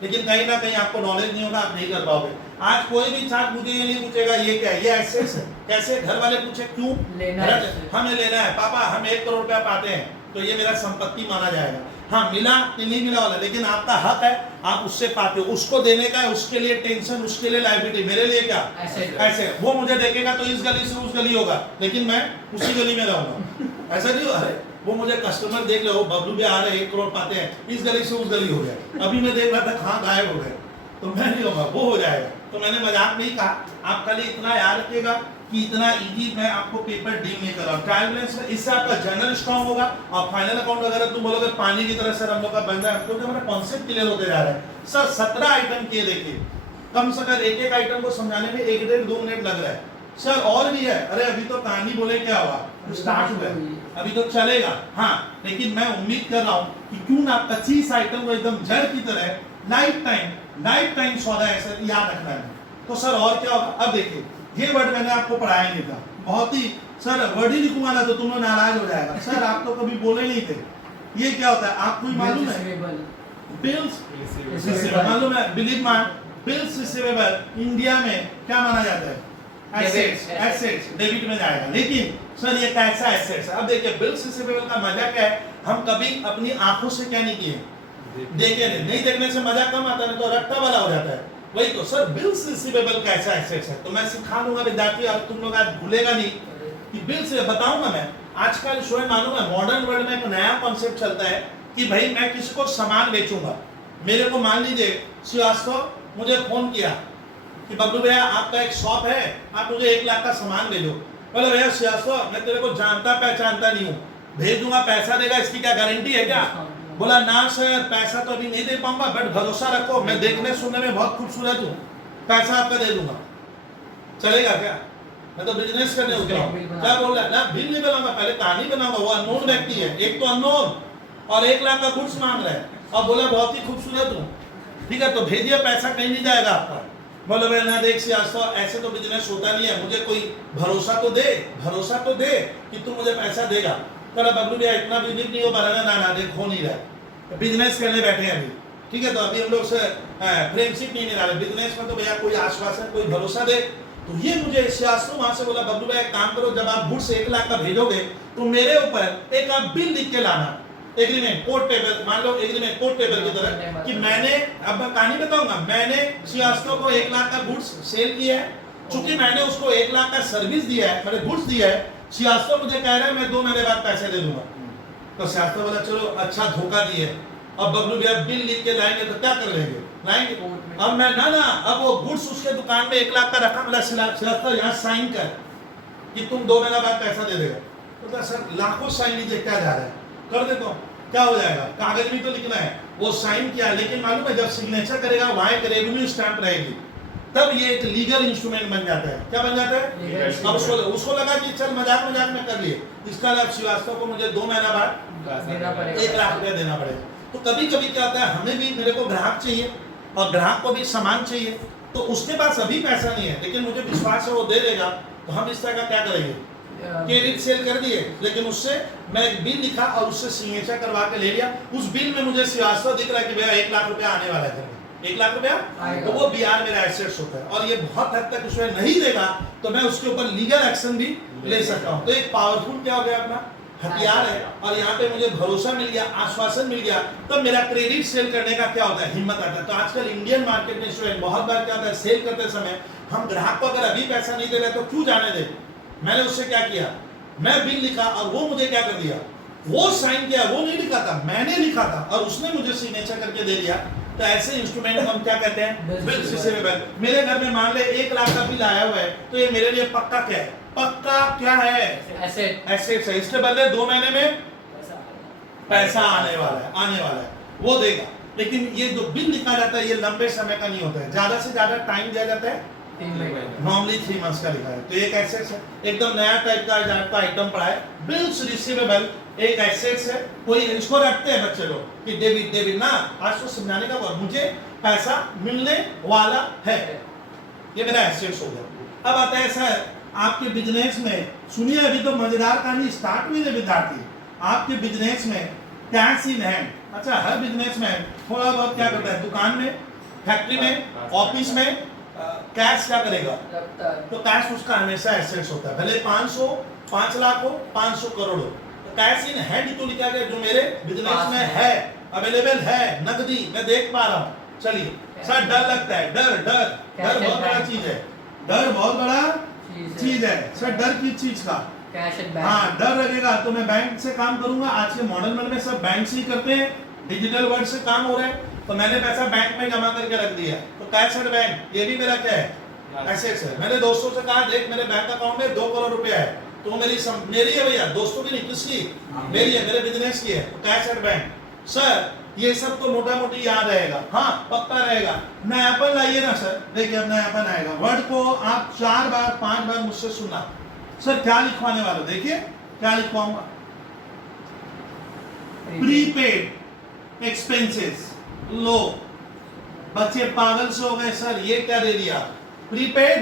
लेकिन कहीं ना कहीं आपको नॉलेज नहीं होगा, आप नहीं कर पाओगे। आज कोई भी छात्र मुझे ये नहीं पूछेगा ये क्या है, ये एसेट्स है। कैसे? घर वाले पूछे क्यों लेना है, हमें लेना है, पापा हम 1 करोड़ रुपया पाते हैं, तो ये मेरा संपत्ति माना जाएगा। हाँ, मिला कि नहीं मिला वाला, लेकिन आपका हक है, आप उससे पाते हो, उसको देने का है, उसके लिए टेंशन, उसके लिए लायबिलिटी, मेरे लिए क्या Asset. ऐसे। वो मुझे देखेगा तो इस गली से उस गली होगा, लेकिन मैं उसी गली में रहूंगा। ऐसा नहीं हो, अरे वो मुझे कस्टमर देख लो, बबलू भी आ रहे 1 करोड़ पाते हैं, इस गली से उस गली हो गया, अभी मैं देख रहा था कहाँ गायब हो गए, तो मैं नहीं होगा, वो हो जाएगा। तो मैंने मजाक नहीं कहा, आप खाली इतना याद रखिएगा कि इतना इजी मैं आपको पेपर डील नहीं कर रहा हूँ। ट्रायल बैलेंस में इससे आपका जर्नल स्ट्रॉन्ग होगा और फाइनल अकाउंट अगर तुम बोलोगे पानी की तरह सर हम लोग का बन जाए, क्योंकि हमारा कॉन्सेप्ट क्लियर होते जा रहा है। सर 17 आइटम किए, देखिए कम से कम एक आइटम को समझाने में 1 डेढ़ 2 मिनट लग रहा है। सर और भी है, अरे अभी तो कहानी बोले क्या हुआ, स्टार्ट हुआ है, अभी तो चलेगा। हाँ, लेकिन मैं उम्मीद कर रहा हूँ कि क्यों ना 25 आइटम को एकदम जड़ की तरह लाइफ टाइम सौदा ऐसा याद रखना है। तो सर और क्या होगा, अब देखिए ये वर्ड मैंने आपको पढ़ाया नहीं था, बहुत ही सर वर्ड ही लिखूंगा ना तो तुम लोग नाराज हो जाएगा। सर आप तो कभी बोले नहीं थे, ये क्या होता है आपको ही मालूम है? बिल्स रिसीवेबल, मालूम है? Believe my, bills receivable India में क्या माना जाता है? एसेट्स डेबिट में जाएगा। लेकिन सर ये कैसा एसेट्स है? अब देखिए बिल्स रिसीवेबल का मजा क्या है, हम कभी अपनी आंखों से क्या नहीं किए, देखे नहीं देखने से मजा कम आता है, तो रट्टा वाला हो जाता है। वही तो सर बिल्स रिसीवेबल कैसा एसेट्स है, तो मैं सिखा दूंगा विद्यार्थी, अब तुम लोग आज भूलेगा नहीं कि बिल्स बताऊंगा मैं। आजकल स्टूडेंट मालूम है मॉडर्न वर्ल्ड में एक नया कॉन्सेप्ट चलता है कि भाई मैं किसी को सामान बेचूंगा, मेरे को मान लीजिए श्रीवास्तव मुझे फोन किया कि बबलू भैया आपका एक शॉप है, आप मुझे 1 लाख का सामान भेजो। बोले भैया श्रीवास्तव मैं तेरे को जानता पहचानता नहीं हूँ, भेज दूंगा, पैसा देगा, इसकी क्या गारंटी है क्या? बोला ना सर पैसा तो अभी नहीं दे पाऊंगा, बट भरोसा रखो मैं देखने सुनने में बहुत खूबसूरत हूँ, पैसा आपका दे दूंगा, चलेगा क्या? मैं तो बिजनेस करने उतरा हूँ। क्या बोल रहा है ना, बिल नहीं बनाऊंगा, पहले कहानी बनाऊंगा। वो अननोन व्यक्ति है, एक तो अननोन और 1 लाख का गुड्स मांग रहा है और बोला बहुत ही खूबसूरत हूँ, ठीक है तो भेजिए, पैसा कहीं नहीं जाएगा आपका। बोलो भाई ना देख श्रीवास्तव ऐसे तो बिजनेस होता नहीं है, मुझे कोई भरोसा तो दे कि तू मुझे पैसा देगा। कल बबलू भैया इतना बिजनेस नहीं हो पा रहा ना, ना देख हो नहीं रहा, बिजनेस करने बैठे हैं अभी, ठीक है तो अभी हम लोग से फ्रेंडशिप नहीं निकाले, बिजनेस में तो भैया कोई आश्वासन कोई भरोसा दे। तो ये मुझे श्रीवास्तव वहां से बोला बबलू भैया एक काम करो, जब आप गुड्स 1 लाख का भेजोगे तो मेरे ऊपर एक आप बिल लिख के लाना, एग्रीमेंट कोर्ट पेपर, मान लो एग्रीमेंट कोर्ट पेपर की तरह कि मैंने, अब मैं कहानी बताऊंगा, मैंने श्रीवास्तव को 1 लाख का गुड्स सेल किया है, चूंकि मैंने उसको 1 लाख का सर्विस दिया है, मैंने गुड्स दिया है, श्रीवास्तव मुझे कह रहा है मैं 2 महीने बाद पैसे दे दूंगा। तो श्रीवास्तव बोला चलो अच्छा धोखा दिए, अब बबलू भैया बिल लिख के लाएंगे तो क्या कर लेंगे, लाएंगे। अब मैं ना अब वो गुड्स उसके दुकान में 1 लाख का रखा, बोला श्रीवास्तव यहाँ साइन कर कि तुम 2 महीना बाद पैसा दे देगा। तो सर लाखों साइन लीजिए, क्या जा रहा है, कर देता हूँ, क्या हो जाएगा, कागज भी तो लिखना है, वो साइन किया, लेकिन मालूम है जब सिग्नेचर करेगा वहां एक रेवेन्यू स्टैंप रहेगी, तब ये एक लीगल इंस्ट्रूमेंट बन जाता है। क्या बन जाता है? अब उसको लगा कि चल मजाक में कर लिए, इसका लाभ श्रीवास्तव को मुझे 2 महीना बाद 1 लाख रुपया देना पड़ेगा। तो कभी कभी क्या होता है, हमें भी, मेरे को ग्राहक चाहिए और ग्राहक को भी सामान चाहिए, तो उसके पास अभी पैसा नहीं है लेकिन मुझे विश्वास है वो दे देगा, तो हम इस तरह का क्या करेंगे, क्रेडिट सेल कर दिए, लेकिन उससे मैं एक बिल लिखा और उससे सिग्नेचर करवा के ले लिया। उस बिल में मुझे श्रीवास्तव दिख रहा है कि भैया 1 लाख रुपया आने वाला है, 1 लाख रुपया, तो वो बिहार मेरा एसेट्स होता है और ये बहुत हद तक उसमें नहीं देगा तो मैं उसके ऊपर लीगल एक्शन भी ले सकता हूँ। तो एक पावरफुल क्या हो गया, अपना हथियार है, और यहाँ पे मुझे भरोसा मिल गया, आश्वासन मिल गया, तब मेरा क्रेडिट सेल करने का क्या होता है, हिम्मत आता है। तो आजकल इंडियन मार्केट में स्टूडेंट बहुत बार क्या होता है, सेल करते समय हम ग्राहक को अगर अभी पैसा नहीं दे रहे तो क्यों जाने दे, मैंने उससे क्या किया, मैं बिल लिखा और वो मुझे क्या कर दिया, वो साइन किया, वो नहीं लिखा था, मैंने लिखा था और उसने मुझे सिग्नेचर करके दे दिया। तो ऐसे इंस्ट्रूमेंट हम क्या कहते हैं, बिल रिसीवेबल। मेरे घर में मान ले 1 लाख का बिल आया हुआ है, तो ये मेरे लिए पक्का क्या है, पक्का क्या है, एसेट्स है। इसके बदले 2 महीने में पैसा आने वाला है, वो देगा। लेकिन ये जो बिल लिखा जाता है ये लंबे समय का नहीं होता है, ज्यादा से ज्यादा टाइम दिया जाता है, नॉर्मली 3 मंथ्स का लिखा है। तो एक एसेट्स है, एकदम नया टाइप का आपका आइटम पड़ा है, बिल्स रिसीवेबल एक एसेट्स है। कोई इसको रखते हैं बच्चे लोग कि डेबिट ना, आज तो समझाने का वर्ड, मुझे पैसा मिलने वाला है, ये मेरा एसेट्स हो गया। अब आता है सर आपके बिजनेस में, सुनिए अभी तो मजेदार कहानी स्टार्ट हुई है विद्यार्थी, आपके बिजनेस में कैश इन हैंड, अच्छा हर बिजनेस में थोड़ा बहुत क्या करता है, दुकान में, फैक्ट्री में, ऑफिस में कैश क्या करेगा, तो कैश उसका हमेशा एसेट्स होता है, भले 500 5 लाख हो 500 करोड़ हो, तो कैश इन हैंड क्यों लिखा गया? जो मेरे बिजनेस पास में में। है, अवेलेबल है, नकदी मैं देख पा रहा हूँ। चलिए सर, डर लगता है, डर डर डर Cash बहुत and बड़ा bank। चीज है, डर बहुत बड़ा चीज चीज है। सर डर किस चीज का? Cash and bank. हाँ, डर लगेगा तो मैं बैंक से काम करूंगा। आज के मॉडर्न वर्ल्ड में सब बैंक से ही करते हैं, डिजिटल वर्ल्ड से काम हो रहा है, तो मैंने पैसा बैंक में जमा करके रख दिया, तो कैश एंड बैंक ये भी मेरा क्या है? एसेट्स है। मैंने दोस्तों से कहा देख मेरे बैंक अकाउंट में 2 करोड़ रुपया है, तो मेरी है भैया, दोस्तों की नहीं, किसकी? मेरी है, मेरे बिजनेस की है, तो कैश एंड बैंक। सर ये सब तो मोटा मोटी याद रहेगा, हाँ पक्का रहेगा। नयापन लाइए ना सर, देखिए अब नयापन आएगा। वर्ड को आप 4 बार 5 बार मुझसे सुना। सर क्या लिखवाने वाला, देखिए क्या लिखवाऊंगा? Prepaid expenses. लो बच्चे पागल से हो गए, सर ये क्या दे दिया? Prepaid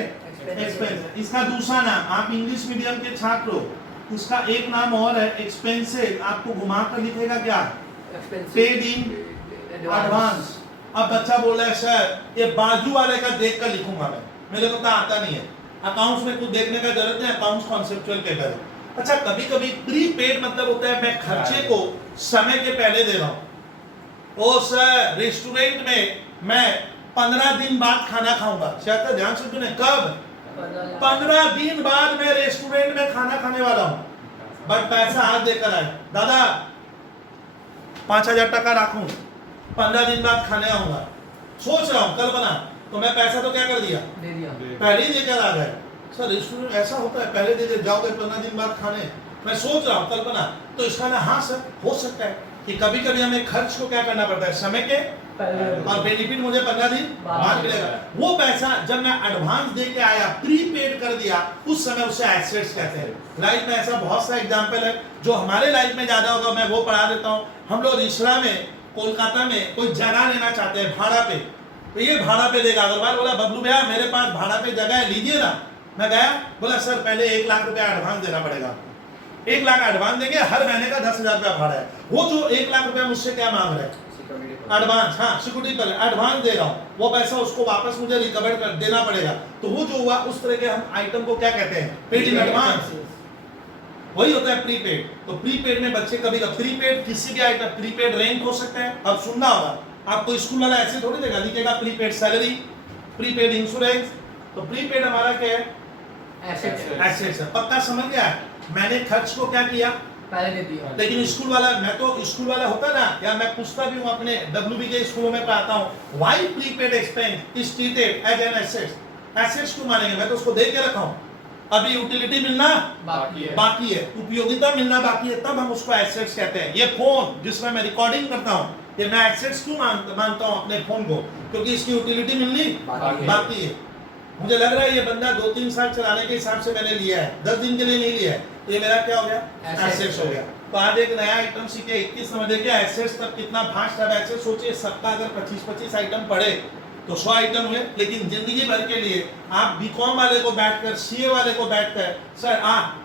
expenses. इसका दूसरा नाम, आप इंग्लिश मीडियम के छात्र हो, उसका एक नाम और है एक्सपेंसेस। आपको घुमा कर लिखेगा क्या? Paid in advance. अब बच्चा बोल रहा है सर ये बाजू वाले का देख कर लिखूंगा मैं, मेरे को तो आता नहीं है। अकाउंट्स में कुछ देखने का जरूरत नहीं, अकाउंट्स कॉन्सेप्चुअल पेपर है। अच्छा कभी कभी प्रीपेड मतलब होता है मैं खर्चे को समय के पहले दे रहा हूं। ओ सर रेस्टोरेंट में मैं 15 दिन बाद खाना खाऊंगा, शायद ध्यान से सुने, कब? 15 दिन बाद मैं रेस्टोरेंट में खाना खाने वाला हूं, बट पैसा हाथ देकर आए, दादा 5,000 टका रखूं, 15 दिन बाद खाने आऊंगा, सोच रहा हूं कल्पना, तो मैं पैसा तो क्या कर दिया? दे दिया। पहले ही लेकर आ गए। सर रेस्टोरेंट ऐसा होता है, पहले दे दे जाओगे 15 दिन बाद खाने, मैं सोच रहा हूं कल्पना, तो इसका ना हाँ सर हो सकता है कि कभी कभी हमें खर्च को क्या करना पड़ता है? समय के, और बेनिफिट मुझे 15 दिन बाद मिलेगा। वो पैसा जब मैं एडवांस दे के आया, प्रीपेड कर दिया, उस समय उसे एसेट्स कहते हैं। लाइफ में ऐसा बहुत सा एग्जांपल है, जो हमारे लाइफ में ज्यादा होगा मैं वो पढ़ा देता हूँ। हम लोग रिसरा में, कोलकाता में कोई जगह लेना चाहते हैं भाड़ा पे, तो ये भाड़ा पे देगा। अग्रवाल बोला बबलू भैया मेरे पास भाड़ा पे जगह है, लीजिए ना। मैं गया, बोला सर पहले 1 लाख रुपया एडवांस देना पड़ेगा। 1 लाख एडवांस देंगे, हर महीने का 10,000 रुपया भाड़ा है। वो जो 1 लाख रुपया मुझसे क्या मांग रहे हैं? एडवांस, हाँ सिक्योरिटी पर एडवांस दे रहा हूँ, वो पैसा उसको वापस मुझे रिकवर कर देना पड़ेगा। तो वो जो हुआ उस तरह के हम आइटम को क्या कहते हैं? Paid in advance. वही होता है प्रीपेड। तो प्रीपेड में बच्चे कभी प्रीपेड किसी भी आइटम, प्रीपेड रेंट हो सकता है, अब सुनना होगा आपको, स्कूल वाला ऐसे थोड़ी देगा, लिखेगा प्रीपेड सैलरी, प्रीपेड इंश्योरेंस। तो प्रीपेड हमारा क्या है? एसेट्स है। पक्का समझ गया? मैंने खर्च को क्या किया? पहले दे दिया। लेकिन स्कूल वाला, मैं तो स्कूल वाला होता ना, या मैं पूछता भी हूँ अपने WB के स्कूलों में पढ़ाता हूँ, why prepaid expense is treated as an assets? Assets क्यों मानेंगे? मैं तो उसको दे के रखा हूँ, अभी यूटिलिटी मिलना बाकी है, उपयोगिता मिलना बाकी है, तब हम उसको एसेट्स कहते हैं। ये फोन जिसमें मैं रिकॉर्डिंग करता हूँ, ये मैं एसेट्स क्यों मानता हूँ अपने फोन को? क्योंकि इसकी यूटिलिटी मिलनी बाकी है। मुझे लग रहा है ये बंदा 2-3 साल चलाने के हिसाब से मैंने लिया है, 10 दिन के लिए नहीं लिया है, तो ये मेरा क्या हो गया? एसेट्स हो गया। तो आज एक नया आइटम सीखे, 21 समझ के एसेट्स तब कितना फास्ट है। ऐसे सोचिए सबका अगर 25-25 आइटम पढ़े तो 100 आइटम हुए, लेकिन जिंदगी भर के लिए आप बीकॉम वाले को बैठकर, सीए वाले को बैठकर सर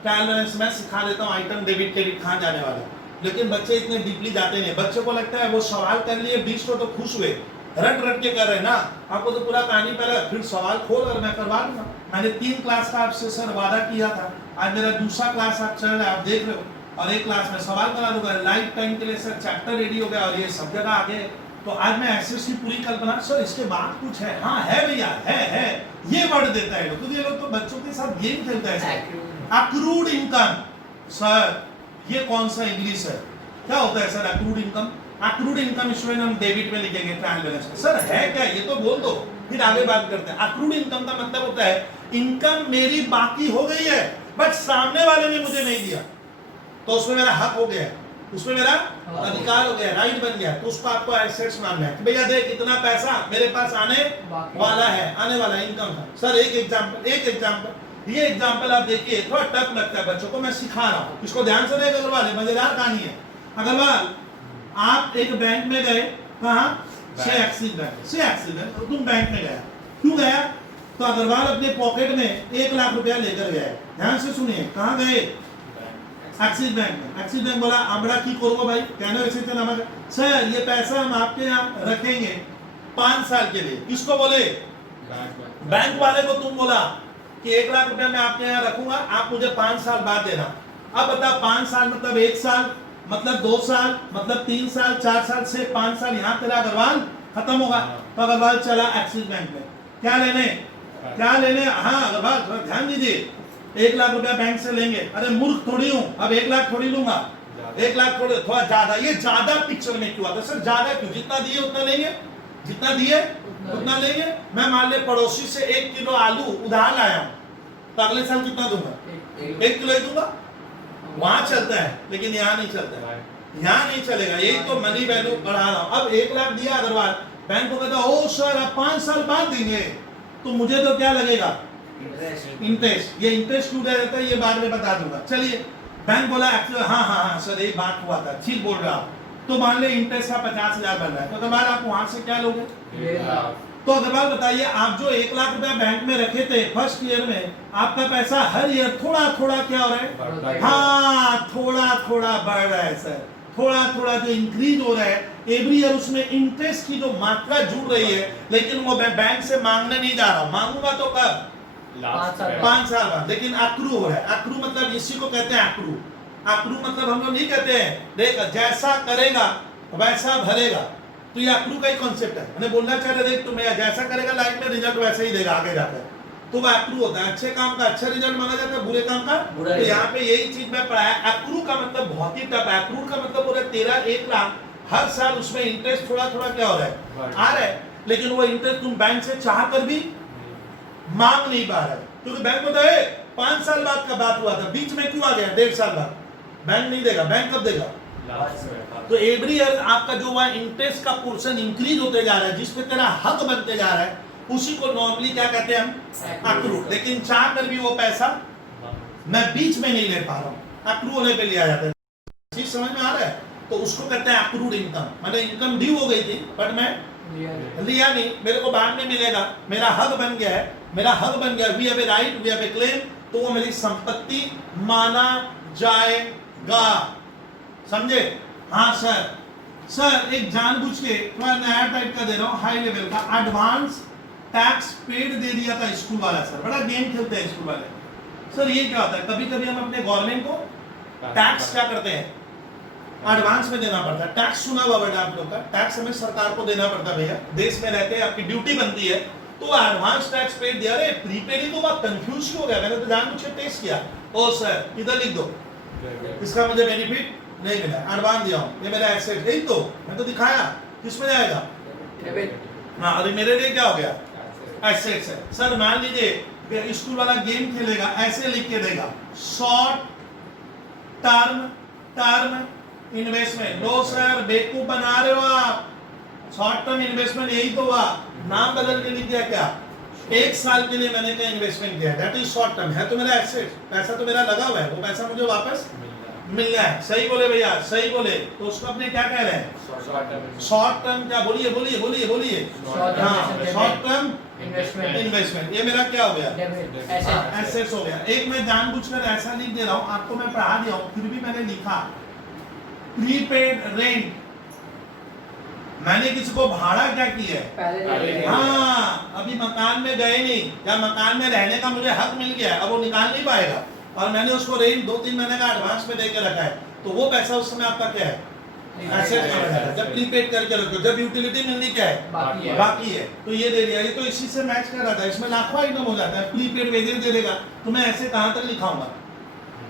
ट्रायल बैलेंस मैं सिखा देता हूँ, आइटम डेबिट क्रेडिट कहाँ जाने वाला, लेकिन बच्चे इतने डीपली जाते नहीं। बच्चे को लगता है वो सवाल कर लिए 20 तो खुश हुए, रट के कर रहे ना, आपको तो पूरा कहानी पहले फिर सवाल खोल कर मैं करवा दूंगा। मैंने 3 क्लास का आपसे सर वादा किया था, आज मेरा दूसरा क्लास आप चल रहा है, आप देख रहे हो, और एक क्लास में सवाल करा दूंगा लाइफ टाइम के लिए। सर चैप्टर रेडी हो गया और ये सब जगह आगे, तो आज मैं एसेट्स की पूरी कल्पना, सर इसके बाद कुछ है? हाँ है भैया, है ये वर्ड देता है लोग, क्योंकि ये लोग तो बच्चों के साथ गेम खेलता है। अक्रूड इनकम, सर ये कौन सा इंग्लिश है? क्या होता है sir accrued income? Accrued income इसमें हम डेबिट में लिखेंगे ट्रायल बैलेंस में। सर है क्या ये तो बोल दो, फिर आगे बात करते हैं। अक्रूड इनकम का मतलब होता है इनकम मेरी बाकी हो गई है, बट सामने वाले ने मुझे नहीं दिया, तो उसमें मेरा हक हो गया, उसमें मेरा अधिकार हो गया, राइट बन गया, तो उसको आपको एसेट्स मानना है। भैया देख इतना पैसा मेरे पास आने वाला है, आने वाला इनकम है। सर एक एग्जाम्पल, ये एग्जाम्पल आप देखिए, थोड़ा टफ लगता है बच्चों को, मैं सिखा रहा हूँ, इसको ध्यान से देख। अग्रवाल मजेदार कहानी है। अग्रवाल आप एक बैंक में गए, कहाँ? से एक्सिस बैंक, तुम बैंक में गया, क्यों गया? तो अग्रवाल अपने पॉकेट में 1 लाख रुपया लेकर गया। ध्यान से सुनिए, कहाँ गए? एक्सिस बैंक में। एक्सिस बैंक बोला আমরা কি করব ভাই, কেন এসেছেন আমাকে? सर ये पैसा हम आपके यहाँ रखेंगे 5 साल के लिए। किसको बोले? बैंक वाले को तुम बोला कि 1 लाख रुपया मैं आपके यहाँ रखूंगा, आप मुझे 5 साल बाद देना। अब बता 5 साल मतलब 1 साल मतलब 2 साल मतलब 3 साल 4 साल से 5 साल यहाँ तेरा अग्रवाल खत्म होगा। तो अग्रवाल चला एक्सिस बैंक में, क्या लेने हाँ अग्रवाल थोड़ा ध्यान दीजिए, 1 लाख रुपया बैंक से लेंगे, अरे मूर्ख थोड़ी हूँ, अब 1 लाख थोड़ी लूंगा, 1 लाख थोड़ी, थोड़ा ज्यादा, ये ज्यादा पिक्चर में क्यों आता सर, ज्यादा क्यों, जितना दिए उतना लेंगे, जितना दिए उतना लेंगे। मैं मान ले पड़ोसी से 1 किलो आलू उधार लाया हूँ, तो अगले साल कितना दूंगा, 1 किलो ही दूंगा। वहां चलता है लेकिन यहाँ नहीं चलता है, यहाँ नहीं चलेगा, यही तो मनी वैल्यू बढ़ा रहा हूँ। अब 1 लाख दिया अग्रवाल, बैंक को कहता ओ सर आप 5 साल बाद देंगे, तो मुझे तो क्या लगेगा इंटरेस्ट, ये इंटरेस्ट क्यों दे देता है ये बाद में बता दूंगा। चलिए बैंक बोला हाँ सर ये बात हुआ था, ठीक बोल रहा हूँ, तो मान ले इंटरेस्ट का 50,000 बन रहा है, तो अग्रवाल आप वहां से क्या लोगे, तो अग्रवाल बताइए आप जो 1 लाख रुपया बैंक में रखे थे फर्स्ट ईयर में, आपका पैसा हर ईयर थोड़ा थोड़ा क्या हो रहा है, हाँ थोड़ा थोड़ा बढ़ रहा है सर, थोड़ा थोड़ा जो इंक्रीज हो रहा है एवरी ईयर, उसमें इंटरेस्ट की जो मात्रा जुड़ रही है, लेकिन वो मैं बैंक से मांगने नहीं जा रहा हूँ, मांगूंगा तो कब 5 साल बाद, लेकिन अक्रू हो रहा है। अक्रू मतलब इसी को कहते हैं अक्रू, अक्रू मतलब हम लोग नहीं कहते हैं देख जैसा करेगा वैसा भरेगा, तो ये अक्रू का ही कॉन्सेप्ट है, मैंने बोलना चाह रहा देख तुम्हें जैसा करेगा लाइफ में रिजल्ट वैसा ही देगा आगे जाकर, तो वह अक्रू होता है, अच्छे काम का अच्छा रिजल्ट माना जाता है, बुरे काम का बुरा। तो यहाँ पे यही चीज मैं पढ़ाया, अक्रू का मतलब बहुत ही टफ है, अक्रू का मतलब हो रहा है तेरा 1 लाख हर साल उसमें इंटरेस्ट थोड़ा थोड़ा क्या हो रहा है आ रहा है, लेकिन वो इंटरेस्ट तुम बैंक से चाह कर भी मांग नहीं पा रहा है, क्योंकि बैंक को 5 साल बाद का बात हुआ था, बीच में क्यों आ गया 1.5 साल बाद, बैंक नहीं देगा, बैंक कब देगा, तो एवरी ईयर आपका जो वह इंटरेस्ट का पोर्शन इंक्रीज होते जा रहा है, जिसपे तेरा हक बनते जा रहा है, उसी को नॉर्मली क्या कहते हैं हम अक्रू, लेकिन चाह कर भी वो पैसा मैं बीच में नहीं ले पा रहा हूँ, अक्रू होने पे लिया जाता है, चीज समझ में आ रहा है, तो उसको कहते हैं अक्रूड इनकम, मतलब इनकम ड्यू हो गई थी बट मैं लिया नहीं, मेरे को बाद में मिलेगा, मेरा हक बन गया है, मेरा हक बन गया, we have a right, we have a claim, तो वो मेरी संपत्ति माना जाएगा, समझे। हाँ सर एक जानबूझ के थोड़ा नया टाइप का दे रहा हूँ, हाई लेवल का एडवांस टैक्स पेड दे दिया था स्कूल वाला, सर बड़ा गेम खेलते हैं स्कूल वाले। सर ये क्या होता है, कभी कभी हम अपने गवर्नमेंट को टैक्स क्या करते हैं एडवांस में देना पड़ता है, टैक्स सुना हुआ बेटा आप लोग का, टैक्स हमें सरकार को देना पड़ता है भैया, देश में रहते हैं आपकी ड्यूटी बनती है, तो एडवांस टैक्स पेड दिया, अरे प्रीपेड ही तो बात कंफ्यूज क्यों हो गया, मैंने तो जानबूझ के टेस्ट किया, ओ सर इधर लिख दो, इसका मुझे बेनिफिट नहीं मिला, एडवांस दिया हूँ, ये मेरा एसेट, यही तो मैं तो दिखाया, किसमें जाएगा, हाँ अरे मेरे लिए क्या हो गया एसेट्स है। सर मान लीजिए स्कूल वाला गेम खेलेगा, ऐसे लिख के देगा शॉर्ट टर्म इन्वेस्टमेंट, लो सर बेवकूफ बना रहे हो आप, शॉर्ट टर्म इन्वेस्टमेंट यही तो हुआ, नाम बदल के लिख दिया क्या, 1 साल के लिए मैंने क्या इन्वेस्टमेंट किया, दैट इज शॉर्ट टर्म, है तो मेरा एसेट, पैसा तो मेरा लगा हुआ है, वो पैसा मुझे वापस मिलना है, सही बोले भैया सही बोले, तो उसको अपने क्या कह रहे हैं शॉर्ट टर्म, क्या बोलिए शॉर्ट टर्म इन्वेस्टमेंट, ये मेरा क्या हो गया एसेट्स हो गया। एक मैं जानबूझकर ऐसा लिख दे रहा हूँ, आपको मैं पढ़ा दिया हूँ, फिर भी मैंने लिखा प्रीपेड रेंट, मैंने किसी को भाड़ा क्या किया है, हाँ अभी मकान में गए नहीं, या मकान में रहने का मुझे हक मिल गया, अब वो निकाल नहीं पाएगा, और मैंने उसको रेंट 2-3 महीने का एडवांस में देके रखा है, तो वो पैसा उस समय आपका क्या है एसेट माना जाता है, जब प्रीपेड करके रखो, जब यूटिलिटी मिलनी क्या है बाकी है, तो ये दे दिया, ये तो इसी से मैच कर रहा था, इसमें लाखों आइटम हो जाता है, प्रीपेड वेजेस दे देगा, तो मैं ऐसे कहां तक लिखाऊंगा,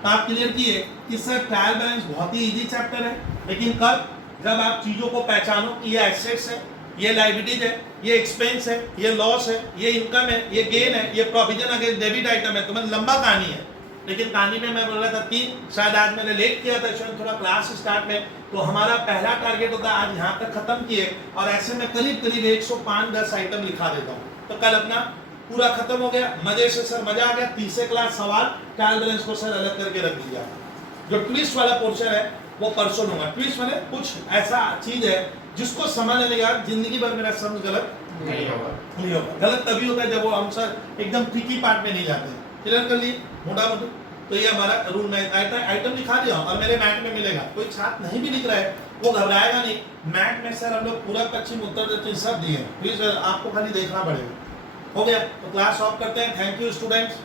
तो आप क्लियर किए कि सर ट्रायल बैलेंस बहुत ही इजी चैप्टर है, लेकिन कब, जब आप चीजों को पहचानो कि ये एसेट्स है, ये लायबिलिटीज है, ये एक्सपेंस है, ये लॉस है, ये इनकम है, ये गेन है, ये प्रोविजन अगेंस्ट डेबिट आइटम है, तो मतलब लंबा कहानी है, लेकिन कहानी में मैं बोल रहा था कि शायद आज मैंने लेट किया था, शायद थोड़ा क्लास स्टार्ट में, तो हमारा पहला टारगेट होता है आज यहाँ तक खत्म किए, और ऐसे में करीब 105-10 आइटम लिखा देता हूँ, तो कल अपना पूरा खत्म हो गया, मजे से सर मजा आ गया, तीसरे क्लास सवाल ट्रायल बैलेंस को सर अलग करके रख दिया, जो ट्विस्ट वाला पोर्शन है वो परसों लूंगा, ट्विस्ट मैंने कुछ ऐसा चीज है जिसको समझ लेने का जिंदगी भर मेरा समझ गलत नहीं होगा, गलत तभी होता है जब वो हम सर एकदम ट्रिकी पार्ट में नहीं जाते, क्लियर कर लिए मोटा मोटी, तो ये हमारा रूल में आइटम लिखा दिया, और मेरे मैट में मिलेगा, कोई छात्र नहीं भी लिख रहा है वो घबराएगा नहीं, मैट में सर हम लोग पूरा पश्चिम उत्तर दक्षिण सब दिए, प्लीज आपको खाली देखना पड़ेगा, हो गया, तो क्लास ऑफ करते हैं, थैंक यू स्टूडेंट्स।